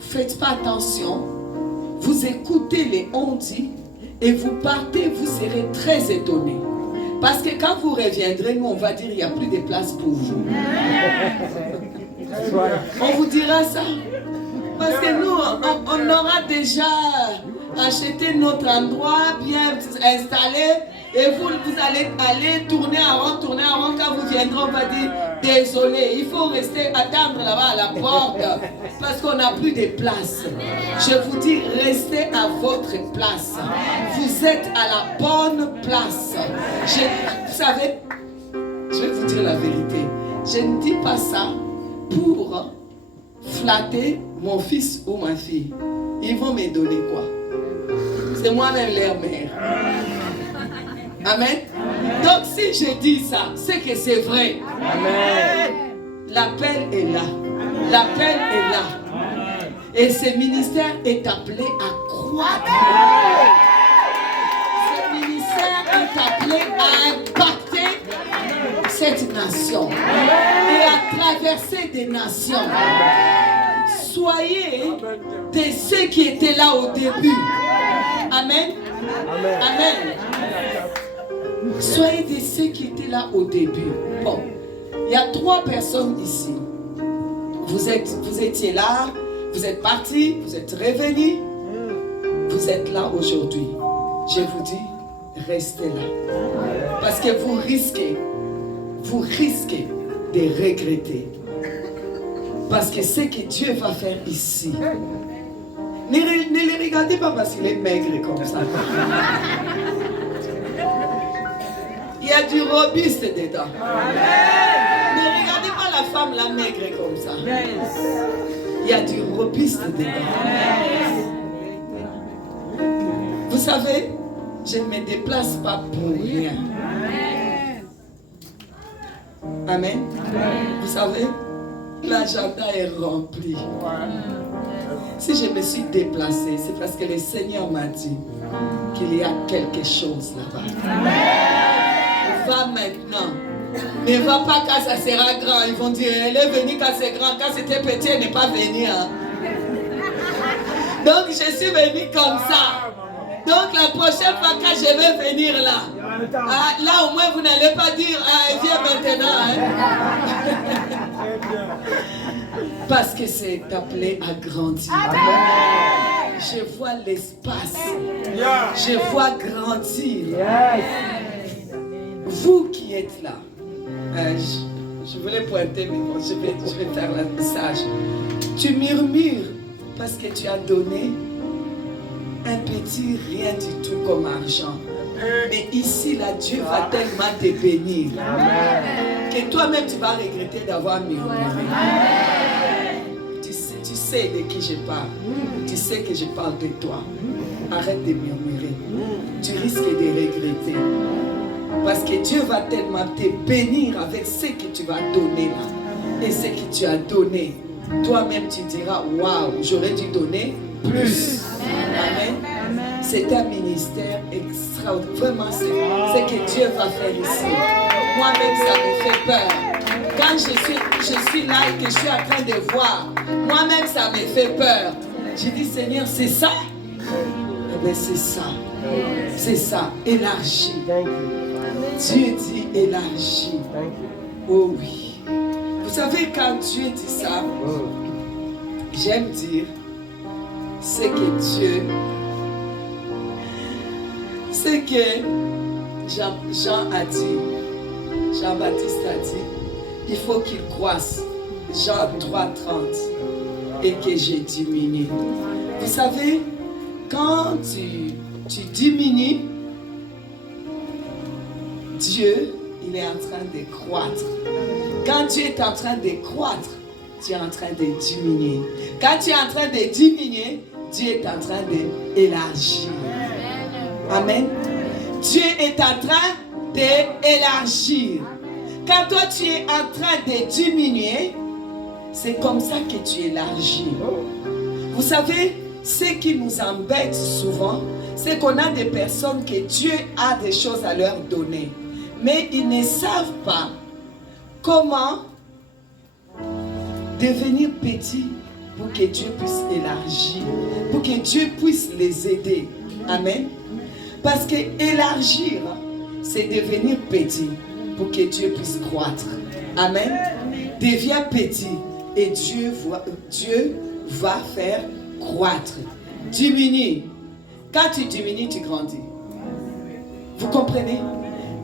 faites pas attention, vous écoutez les on-dit et vous partez, vous serez très étonnés. Parce que quand vous reviendrez, nous on va dire il n'y a plus de place pour vous. On vous dira ça. Parce que nous, on aura déjà acheté notre endroit bien installé et vous allez aller tourner en rond. Quand vous viendrez, on va dire désolé, il faut rester attendre là-bas à la porte parce qu'on n'a plus de place. Je vous dis, restez à votre place. Vous êtes à la bonne place. Vous savez, dire la vérité. Je ne dis pas ça pour flatter mon fils ou ma fille. Ils vont me donner quoi? C'est moi-même leur mère. Amen. Donc si je dis ça, c'est que c'est vrai. Amen. L'appel est là. L'appel est là. Et ce ministère est appelé à croître. Ce ministère est appelé à impacter cette nation et à traverser des nations. Soyez de ceux qui étaient là au début. Amen. Amen. Soyez de ceux qui étaient là au début. Bon, il y a 3 personnes ici. Vous étiez là, vous êtes partis, vous êtes revenus. Vous êtes là aujourd'hui. Je vous dis, restez là. Parce que vous risquez de regretter. Parce que ce que Dieu va faire ici, ne les regardez pas parce qu'il est maigre comme ça. Il y a du robuste dedans. Ne regardez pas la femme la maigre comme ça. Il y a du robuste dedans. Vous savez, je ne me déplace pas pour rien. Amen. Vous savez, l'agenda est rempli. Si je me suis déplacée, c'est parce que le Seigneur m'a dit qu'il y a quelque chose là-bas. Va maintenant. Ne va pas quand ça sera grand. Ils vont dire, elle est venue quand c'est grand. Quand c'était petit, elle n'est pas venue. Hein. Donc je suis venue comme ça. Donc la prochaine fois quand je vais venir là, là au moins vous n'allez pas dire, elle vient maintenant. Hein. Parce que c'est appelé à grandir. Je vois l'espace. Je vois grandir. Vous qui êtes là, je voulais pointer, mais bon, je vais faire le message. Tu murmures parce que tu as donné un petit rien du tout comme argent. Mais ici, là, Dieu va tellement te bénir que toi-même, tu vas regretter d'avoir murmuré. Tu sais de qui je parle. Tu sais que je parle de toi. Arrête de murmurer. Tu risques de regretter. Parce que Dieu va tellement te bénir avec ce que tu vas donner là. Et ce que tu as donné. Toi-même, tu diras, waouh, j'aurais dû donner plus. Amen. C'est un ministère extraordinaire. Vraiment, c'est ce que Dieu va faire ici. Moi-même, ça me fait peur. Quand je suis là et que je suis en train de voir, moi-même, ça me fait peur. J'ai dit, Seigneur, c'est ça? Eh bien, c'est ça. C'est ça. Élargi. Dieu dit élargi. Oh oui. Vous savez, quand Dieu dit ça, j'aime dire, c'est que Dieu, c'est que Jean a dit, Jean-Baptiste a dit, il faut qu'il croisse. Jean 3,30 et que je diminue. Vous savez, quand tu diminues, Dieu, il est en train de croître. Quand Dieu est en train de croître, tu es en train de diminuer. Quand tu es en train de diminuer, Dieu est en train d'élargir. Amen. Dieu est en train d'élargir. Quand toi tu es en train de diminuer, c'est comme ça que tu élargis. Vous savez, ce qui nous embête souvent, c'est qu'on a des personnes que Dieu a des choses à leur donner. Mais ils ne savent pas comment devenir petits pour que Dieu puisse élargir, pour que Dieu puisse les aider. Amen. Parce que élargir, c'est devenir petit pour que Dieu puisse croître. Amen. Deviens petit et Dieu va faire croître. Diminue. Quand tu diminues, tu grandis. Vous comprenez?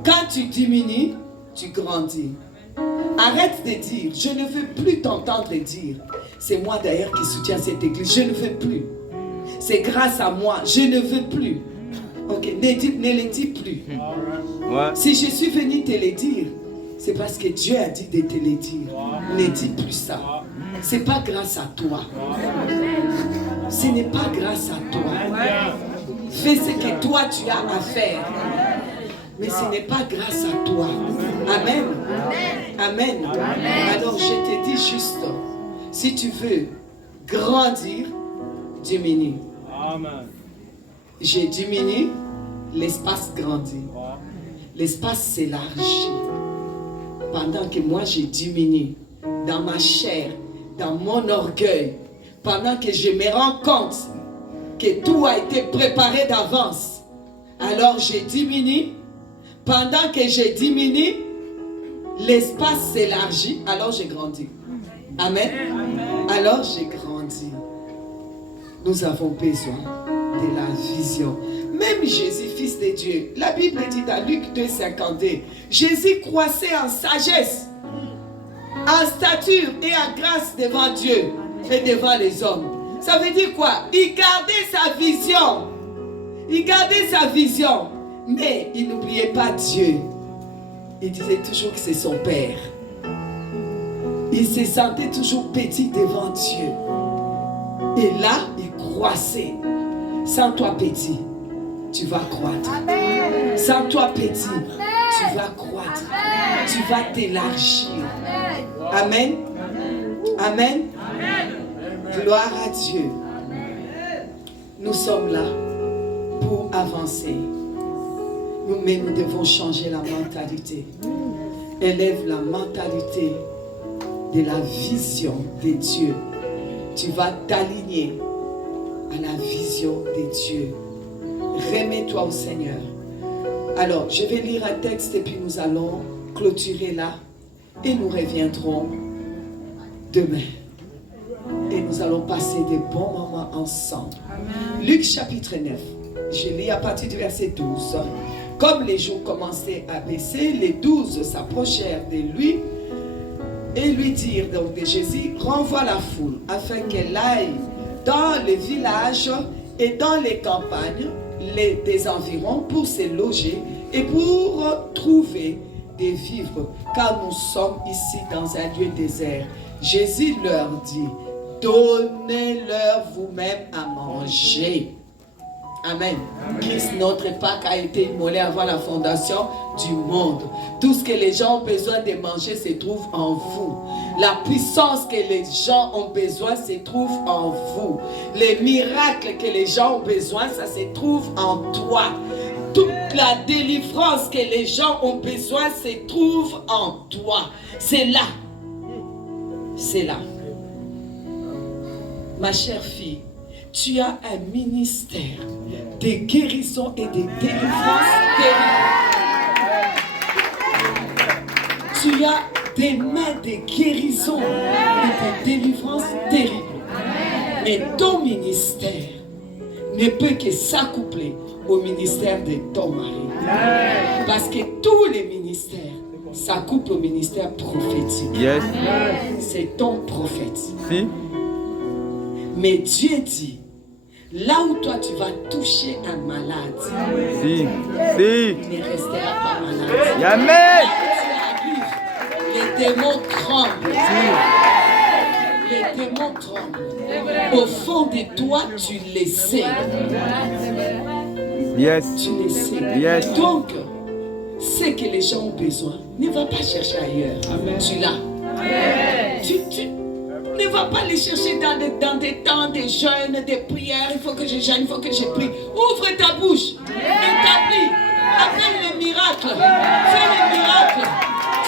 Quand tu diminues, tu grandis. Arrête de dire, je ne veux plus t'entendre dire, c'est moi d'ailleurs qui soutiens cette église, je ne veux plus. C'est grâce à moi, je ne veux plus. Ok, ne le dis plus. Si je suis venu te le dire, c'est parce que Dieu a dit de te le dire. Ne dis plus ça. C'est pas grâce à toi. Ce n'est pas grâce à toi. Fais ce que toi tu as à faire. Mais ce n'est pas grâce à toi. Amen. Amen. Alors je te dis juste, si tu veux grandir, diminue. J'ai diminué, l'espace grandit. L'espace s'élargit. Pendant que moi j'ai diminué dans ma chair, dans mon orgueil, pendant que je me rends compte que tout a été préparé d'avance, alors j'ai diminué. Pendant que j'ai diminué, l'espace s'élargit, alors j'ai grandi. Amen. Alors j'ai grandi. Nous avons besoin de la vision. Même Jésus, fils de Dieu, la Bible dit dans Luc 2,52, Jésus croissait en sagesse, en stature et en grâce devant Dieu et devant les hommes. Ça veut dire quoi? Il gardait sa vision. Il gardait sa vision. Mais il n'oubliait pas Dieu. Il disait toujours que c'est son Père. Il se sentait toujours petit devant Dieu. Et là, il croissait. Sans toi petit, tu vas croître. Sans toi petit, tu vas croître. Tu vas t'élargir. Amen. Amen. Gloire à Dieu. Nous sommes là pour avancer. Mais nous devons changer la mentalité. Élève la mentalité de la vision de Dieu. Tu vas t'aligner à la vision de Dieu. Remets-toi au Seigneur. Alors, je vais lire un texte et puis nous allons clôturer là. Et nous reviendrons demain. Et nous allons passer des bons moments ensemble. Luc chapitre 9. Je lis à partir du verset 12. Comme les jours commençaient à baisser, les 12 s'approchèrent de lui et lui dirent donc de Jésus, renvoie la foule afin qu'elle aille dans les villages et dans les campagnes des environs pour se loger et pour trouver des vivres, car nous sommes ici dans un lieu désert. Jésus leur dit, donnez-leur vous-même à manger. Amen. Christ, notre Pâques, a été immolé avant la fondation du monde. Tout ce que les gens ont besoin de manger se trouve en vous. La puissance que les gens ont besoin se trouve en vous. Les miracles que les gens ont besoin, ça se trouve en toi. Toute la délivrance que les gens ont besoin se trouve en toi. C'est là. C'est là. Ma chère fille, tu as un ministère de guérison et de délivrance terrible. Tu as des mains de guérison et de délivrance terrible. Et ton ministère ne peut que s'accoupler au ministère de ton mari. Parce que tous les ministères s'accouplent au ministère prophétique. Yes. C'est ton prophète. Si. Mais Dieu dit, là où toi tu vas toucher un malade, Si. il ne restera pas malade. Amen. Là où tu arrives, les démons tremblent. Les démons tremblent. Au fond de toi, tu les sais. Yes. Tu les sais. Yes. Donc, ce que les gens ont besoin, ne va pas chercher ailleurs. Tu l'as. Tu ne va pas les chercher dans des temps de jeûne, de prières. Il faut que je jeûne, il faut que je prie. Ouvre ta bouche. Établis. Appelle le miracle. Fais le miracle.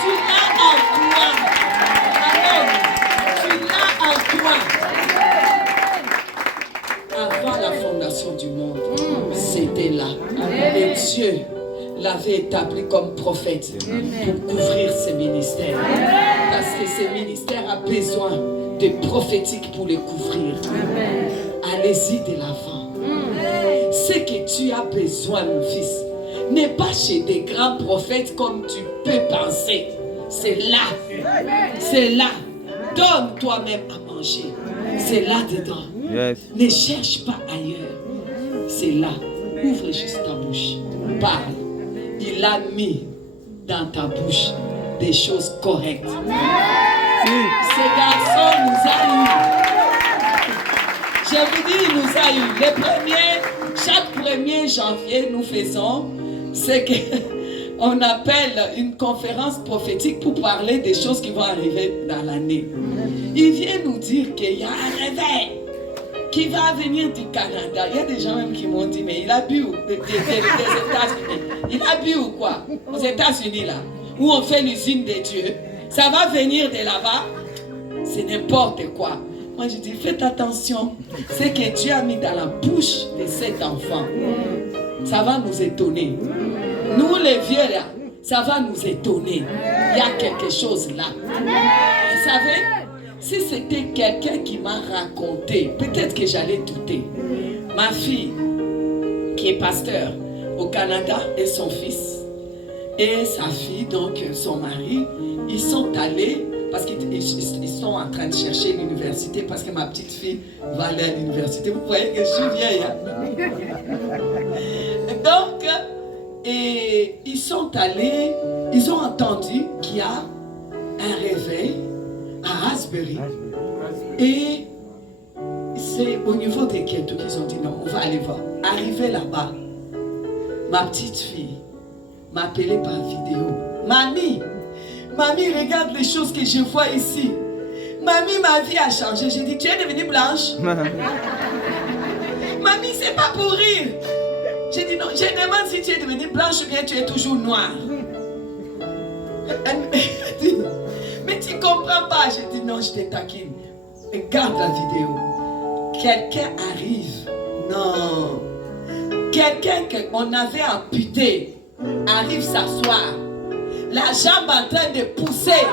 Tu l'as en toi. Amen. Tu l'as en toi. Avant la fondation du monde, c'était là. Et Dieu l'avait établi comme prophète pour couvrir ses ministères. Parce que ces ministères ont besoin de prophétiques pour les couvrir. Allez-y de l'avant. Ce que tu as besoin, mon fils, n'est pas chez des grands prophètes comme tu peux penser. C'est là. C'est là. Donne toi-même à manger. C'est là-dedans. Yes. Ne cherche pas ailleurs. C'est là. Ouvre juste ta bouche. Parle. Il l'a mis dans ta bouche. des choses correctes. Ce garçon nous a eu. Je vous dis, il nous a eu. Chaque 1er janvier, nous faisons ce qu'on appelle une conférence prophétique pour parler des choses qui vont arriver dans l'année. Il vient nous dire qu'il y a un réveil qui va venir du Canada. Il y a des gens même qui m'ont dit, mais il a bu des États-Unis. Il a bu ou quoi? Aux États-Unis là, où on fait l'usine des dieux. Ça va venir de là-bas. C'est n'importe quoi. Moi je dis, faites attention. Ce que Dieu a mis dans la bouche de cet enfant, ça va nous étonner. Nous les vieux là, ça va nous étonner. Il y a quelque chose là. Vous savez, si c'était quelqu'un qui m'a raconté, peut-être que j'allais douter. Ma fille, qui est pasteur au Canada, et son fils, et sa fille, donc son mari, ils sont allés, parce qu'ils sont en train de chercher l'université, parce que ma petite fille va aller à l'université. Vous voyez que je suis vieille. Hein? Donc, et ils sont allés, ils ont entendu qu'il y a un réveil à Asbury. Et c'est au niveau des Kentucky qu'ils ont dit non, on va aller voir. Arrivé là-bas, ma petite fille m'a appelé par vidéo. Mamie, regarde les choses que je vois ici. Mamie, ma vie a changé. J'ai dit, tu es devenue blanche? Mamie, c'est pas pour rire. J'ai dit non, je demande si tu es devenue blanche ou bien tu es toujours noire. Elle m'a dit, mais tu comprends pas. J'ai dit non, je te taquine. Regarde la vidéo. Quelqu'un arrive. Non. Quelqu'un qu'on avait amputé arrive s'asseoir. La jambe en train de pousser.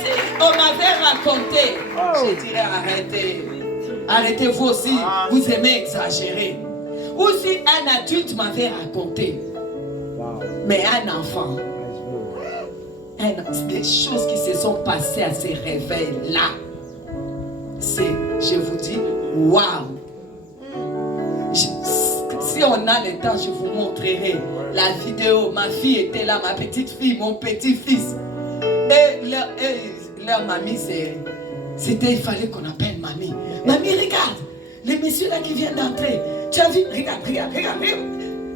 Si on m'avait raconté, je dirais arrêtez. Arrêtez vous aussi, vous aimez exagérer. Ou si un adulte m'avait raconté, mais un enfant, des choses qui se sont passées à ces réveils-là, c'est, je vous dis, waouh! Si on a le temps, je vous montrerai la vidéo. Ma fille était là, ma petite fille, mon petit-fils. Et leur mamie, il fallait qu'on appelle mamie. Mamie, regarde, les messieurs là qui viennent d'entrer. Tu as vu? Regarde.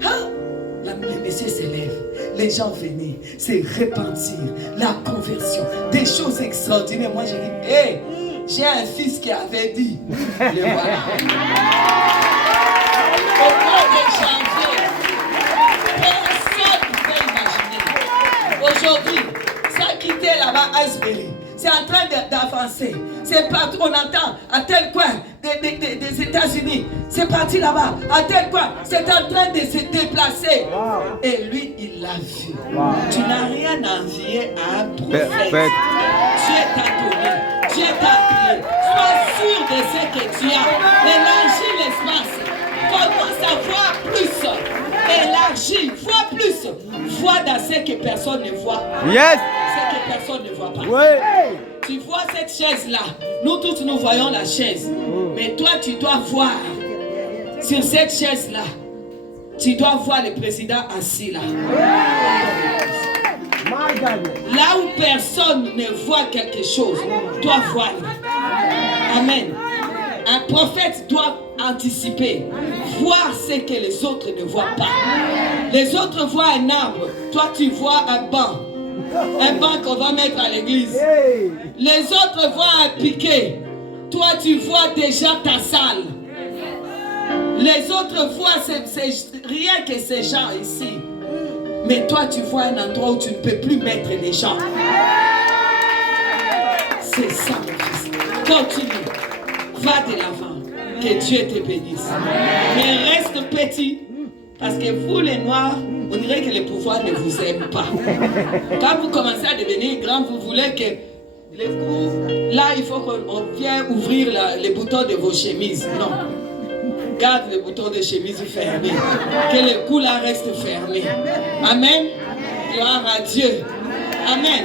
Hein? Les messieurs s'élèvent, les gens venaient, c'est repentir, la conversion, des choses extraordinaires. Moi, j'ai dit, hé, j'ai un fils qui avait dit, le voilà. Au mois de janvier, personne ne peut imaginer. Aujourd'hui, ça a quitté là-bas Asbury. C'est en train d'avancer. C'est parti, on entend à tel coin des États-Unis. C'est parti là-bas, à tel coin. C'est en train de se déplacer. Wow. Et lui, il l'a vu. Wow. Tu n'as rien à envier à un prophète. Dieu t'a donné. Dieu t'a appelé. Sois sûr de ce que tu as. Élargis l'espace. Commence à voir plus. Élargis, vois plus. Vois dans ce que personne ne voit. Yes. Ce que personne ne voit pas. Ouais. Tu vois cette chaise-là. Nous tous, nous voyons la chaise. Mais toi, tu dois voir. Sur cette chaise-là, tu dois voir le président assis là. Là où personne ne voit quelque chose, doit voir. Amen. Un prophète doit anticiper, voir ce que les autres ne voient pas. Les autres voient un arbre, toi tu vois un banc. Un banc qu'on va mettre à l'église. Les autres voient un piquet, toi tu vois déjà ta salle. Les autres voient rien que ces gens ici. Mais toi tu vois un endroit où tu ne peux plus mettre les gens. C'est ça mon fils. Continue. Va de l'avant. Que Dieu te bénisse. Mais reste petit. Parce que vous les noirs, on dirait que le pouvoir ne vous aime pas. Quand vous commencez à devenir grand, vous voulez que les coups, là il faut qu'on vienne ouvrir les boutons de vos chemises. Non. Garde les boutons de chemise fermés. Que les coups là restent fermés. Amen. Gloire à Dieu. Amen.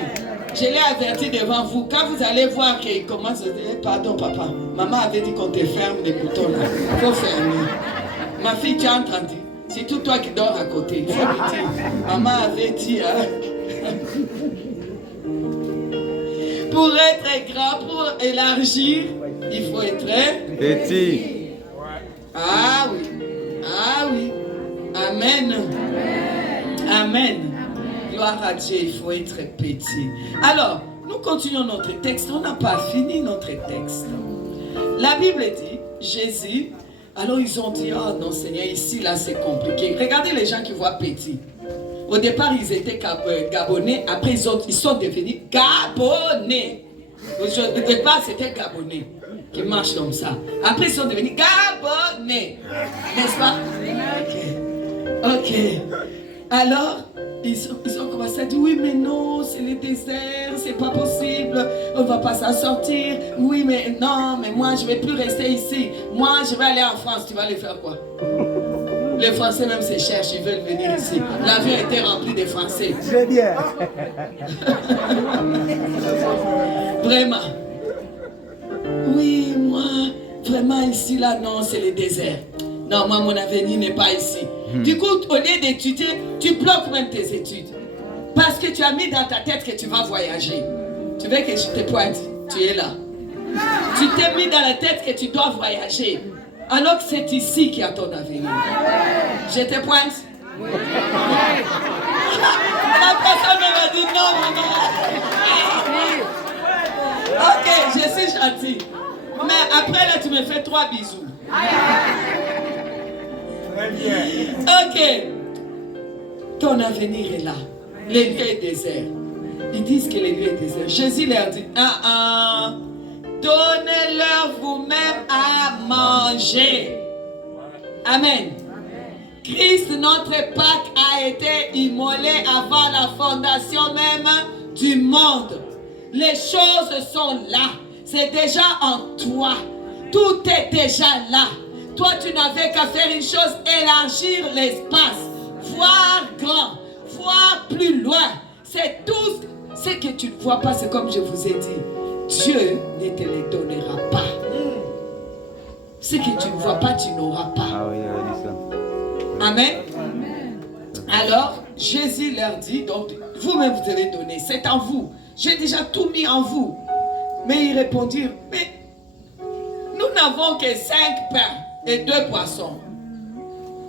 Je l'ai averti devant vous. Quand vous allez voir qu'il commence à dire, pardon papa, maman avait dit qu'on te ferme les boutons là. Il faut fermer. Ma fille, tu as entendu? C'est tout toi qui dors à côté. Il faut le dire. Maman avait dit, hein. Pour être grand, pour élargir, il faut être Petit. Ah oui. Ah oui. Amen. Amen. Gloire à Dieu, il faut être petit. Alors, nous continuons notre texte. On n'a pas fini notre texte. La Bible dit, Jésus, alors ils ont dit, oh non Seigneur, ici là c'est compliqué. Regardez les gens qui voient petit. Au départ, ils étaient gabonais. Après, ils sont devenus gabonais. Au départ, c'était gabonais qui marche comme ça. Après, ils sont devenus gabonais. N'est-ce pas? Ok. Alors, ils ont commencé à dire, oui, mais non, c'est le désert, c'est pas possible, on va pas s'en sortir. Oui, mais non, mais moi, je vais plus rester ici. Moi, je vais aller en France. Tu vas aller faire quoi? Les Français même se cherchent, ils veulent venir ici. L'avion était rempli de Français. Très bien. Vraiment. Oui, moi, vraiment ici, là, non, c'est le désert. Non, moi, mon avenir n'est pas ici. Du coup, au lieu d'étudier, tu bloques même tes études. Parce que tu as mis dans ta tête que tu vas voyager. Tu veux que je te pointe? Tu es là. Tu t'es mis dans la tête que tu dois voyager. Alors que c'est ici qu'il y a ton avenir. Je te pointe? La personne m'a dit non, maman. Ok, je suis gentil. Mais après là, tu me fais 3 bisous. Très bien. Ok. Ton avenir est là. Les lieux est désert. Ils disent que les lieux est désert. Jésus leur dit, donnez-leur vous-même à manger. Amen. Christ, notre Pâque, a été immolé avant la fondation même du monde. Les choses sont là. C'est déjà en toi. Tout est déjà là. Toi, tu n'avais qu'à faire une chose, élargir l'espace. Voir grand. Voir plus loin. C'est tout ce que tu ne vois pas. C'est comme je vous ai dit. Dieu ne te les donnera pas. Ce que tu ne vois pas, tu n'auras pas. Ah oui, il a dit ça. Amen. Alors, Jésus leur dit, donc, vous-même vous devez donner. C'est en vous. J'ai déjà tout mis en vous. Mais ils répondirent, mais nous n'avons que 5 pains et 2 poissons.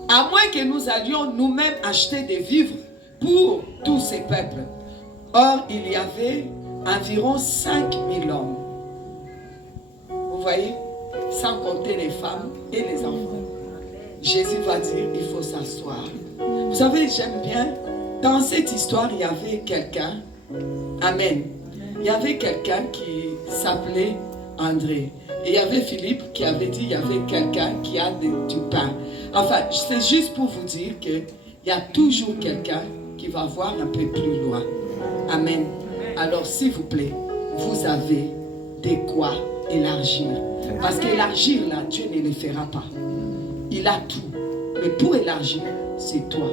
À moins que nous allions nous-mêmes acheter des vivres pour tous ces peuples. Or, il y avait environ 5000 hommes. Vous voyez? Sans compter les femmes et les enfants. Jésus va dire, il faut s'asseoir. Vous savez, j'aime bien, dans cette histoire, il y avait quelqu'un, amen, il y avait quelqu'un qui s'appelait André. Et il y avait Philippe qui avait dit, il y avait quelqu'un qui a du pain. Enfin, c'est juste pour vous dire qu'il y a toujours quelqu'un qui va voir un peu plus loin. Amen. Alors, s'il vous plaît, vous avez de quoi élargir. Parce qu'élargir, là, Dieu ne le fera pas. Il a tout. Mais pour élargir, c'est toi.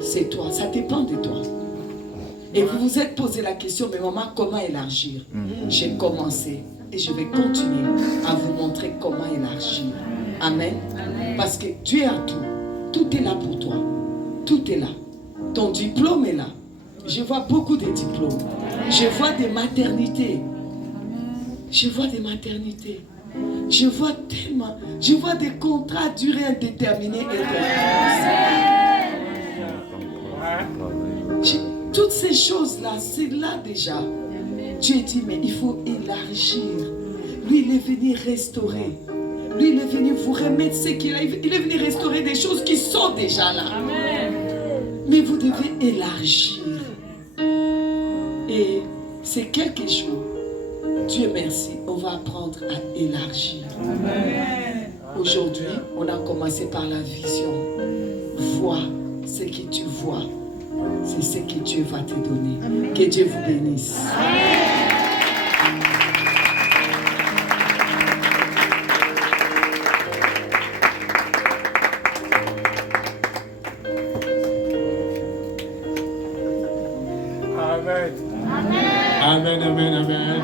C'est toi. Ça dépend de toi. Et vous vous êtes posé la question, mais maman, comment élargir? J'ai commencé et je vais continuer à vous montrer comment élargir. Amen. Parce que Dieu a tout. Tout est là pour toi. Tout est là. Ton diplôme est là. Je vois beaucoup de diplômes. Je vois des maternités. Je vois des maternités. Je vois tellement. Je vois des contrats à durée indéterminée et toutes ces choses-là, c'est là déjà. Dieu dit, mais il faut élargir. Lui, il est venu restaurer. Lui, il est venu vous remettre ce qu'il a. Il est venu restaurer des choses qui sont déjà là. Mais vous devez élargir. Et c'est quelque chose. Dieu merci, on va apprendre à élargir. Aujourd'hui, on a commencé par la vision. Vois ce que tu vois. C'est ce que Dieu va te donner. Que Dieu vous bénisse. Amen, amen, amen.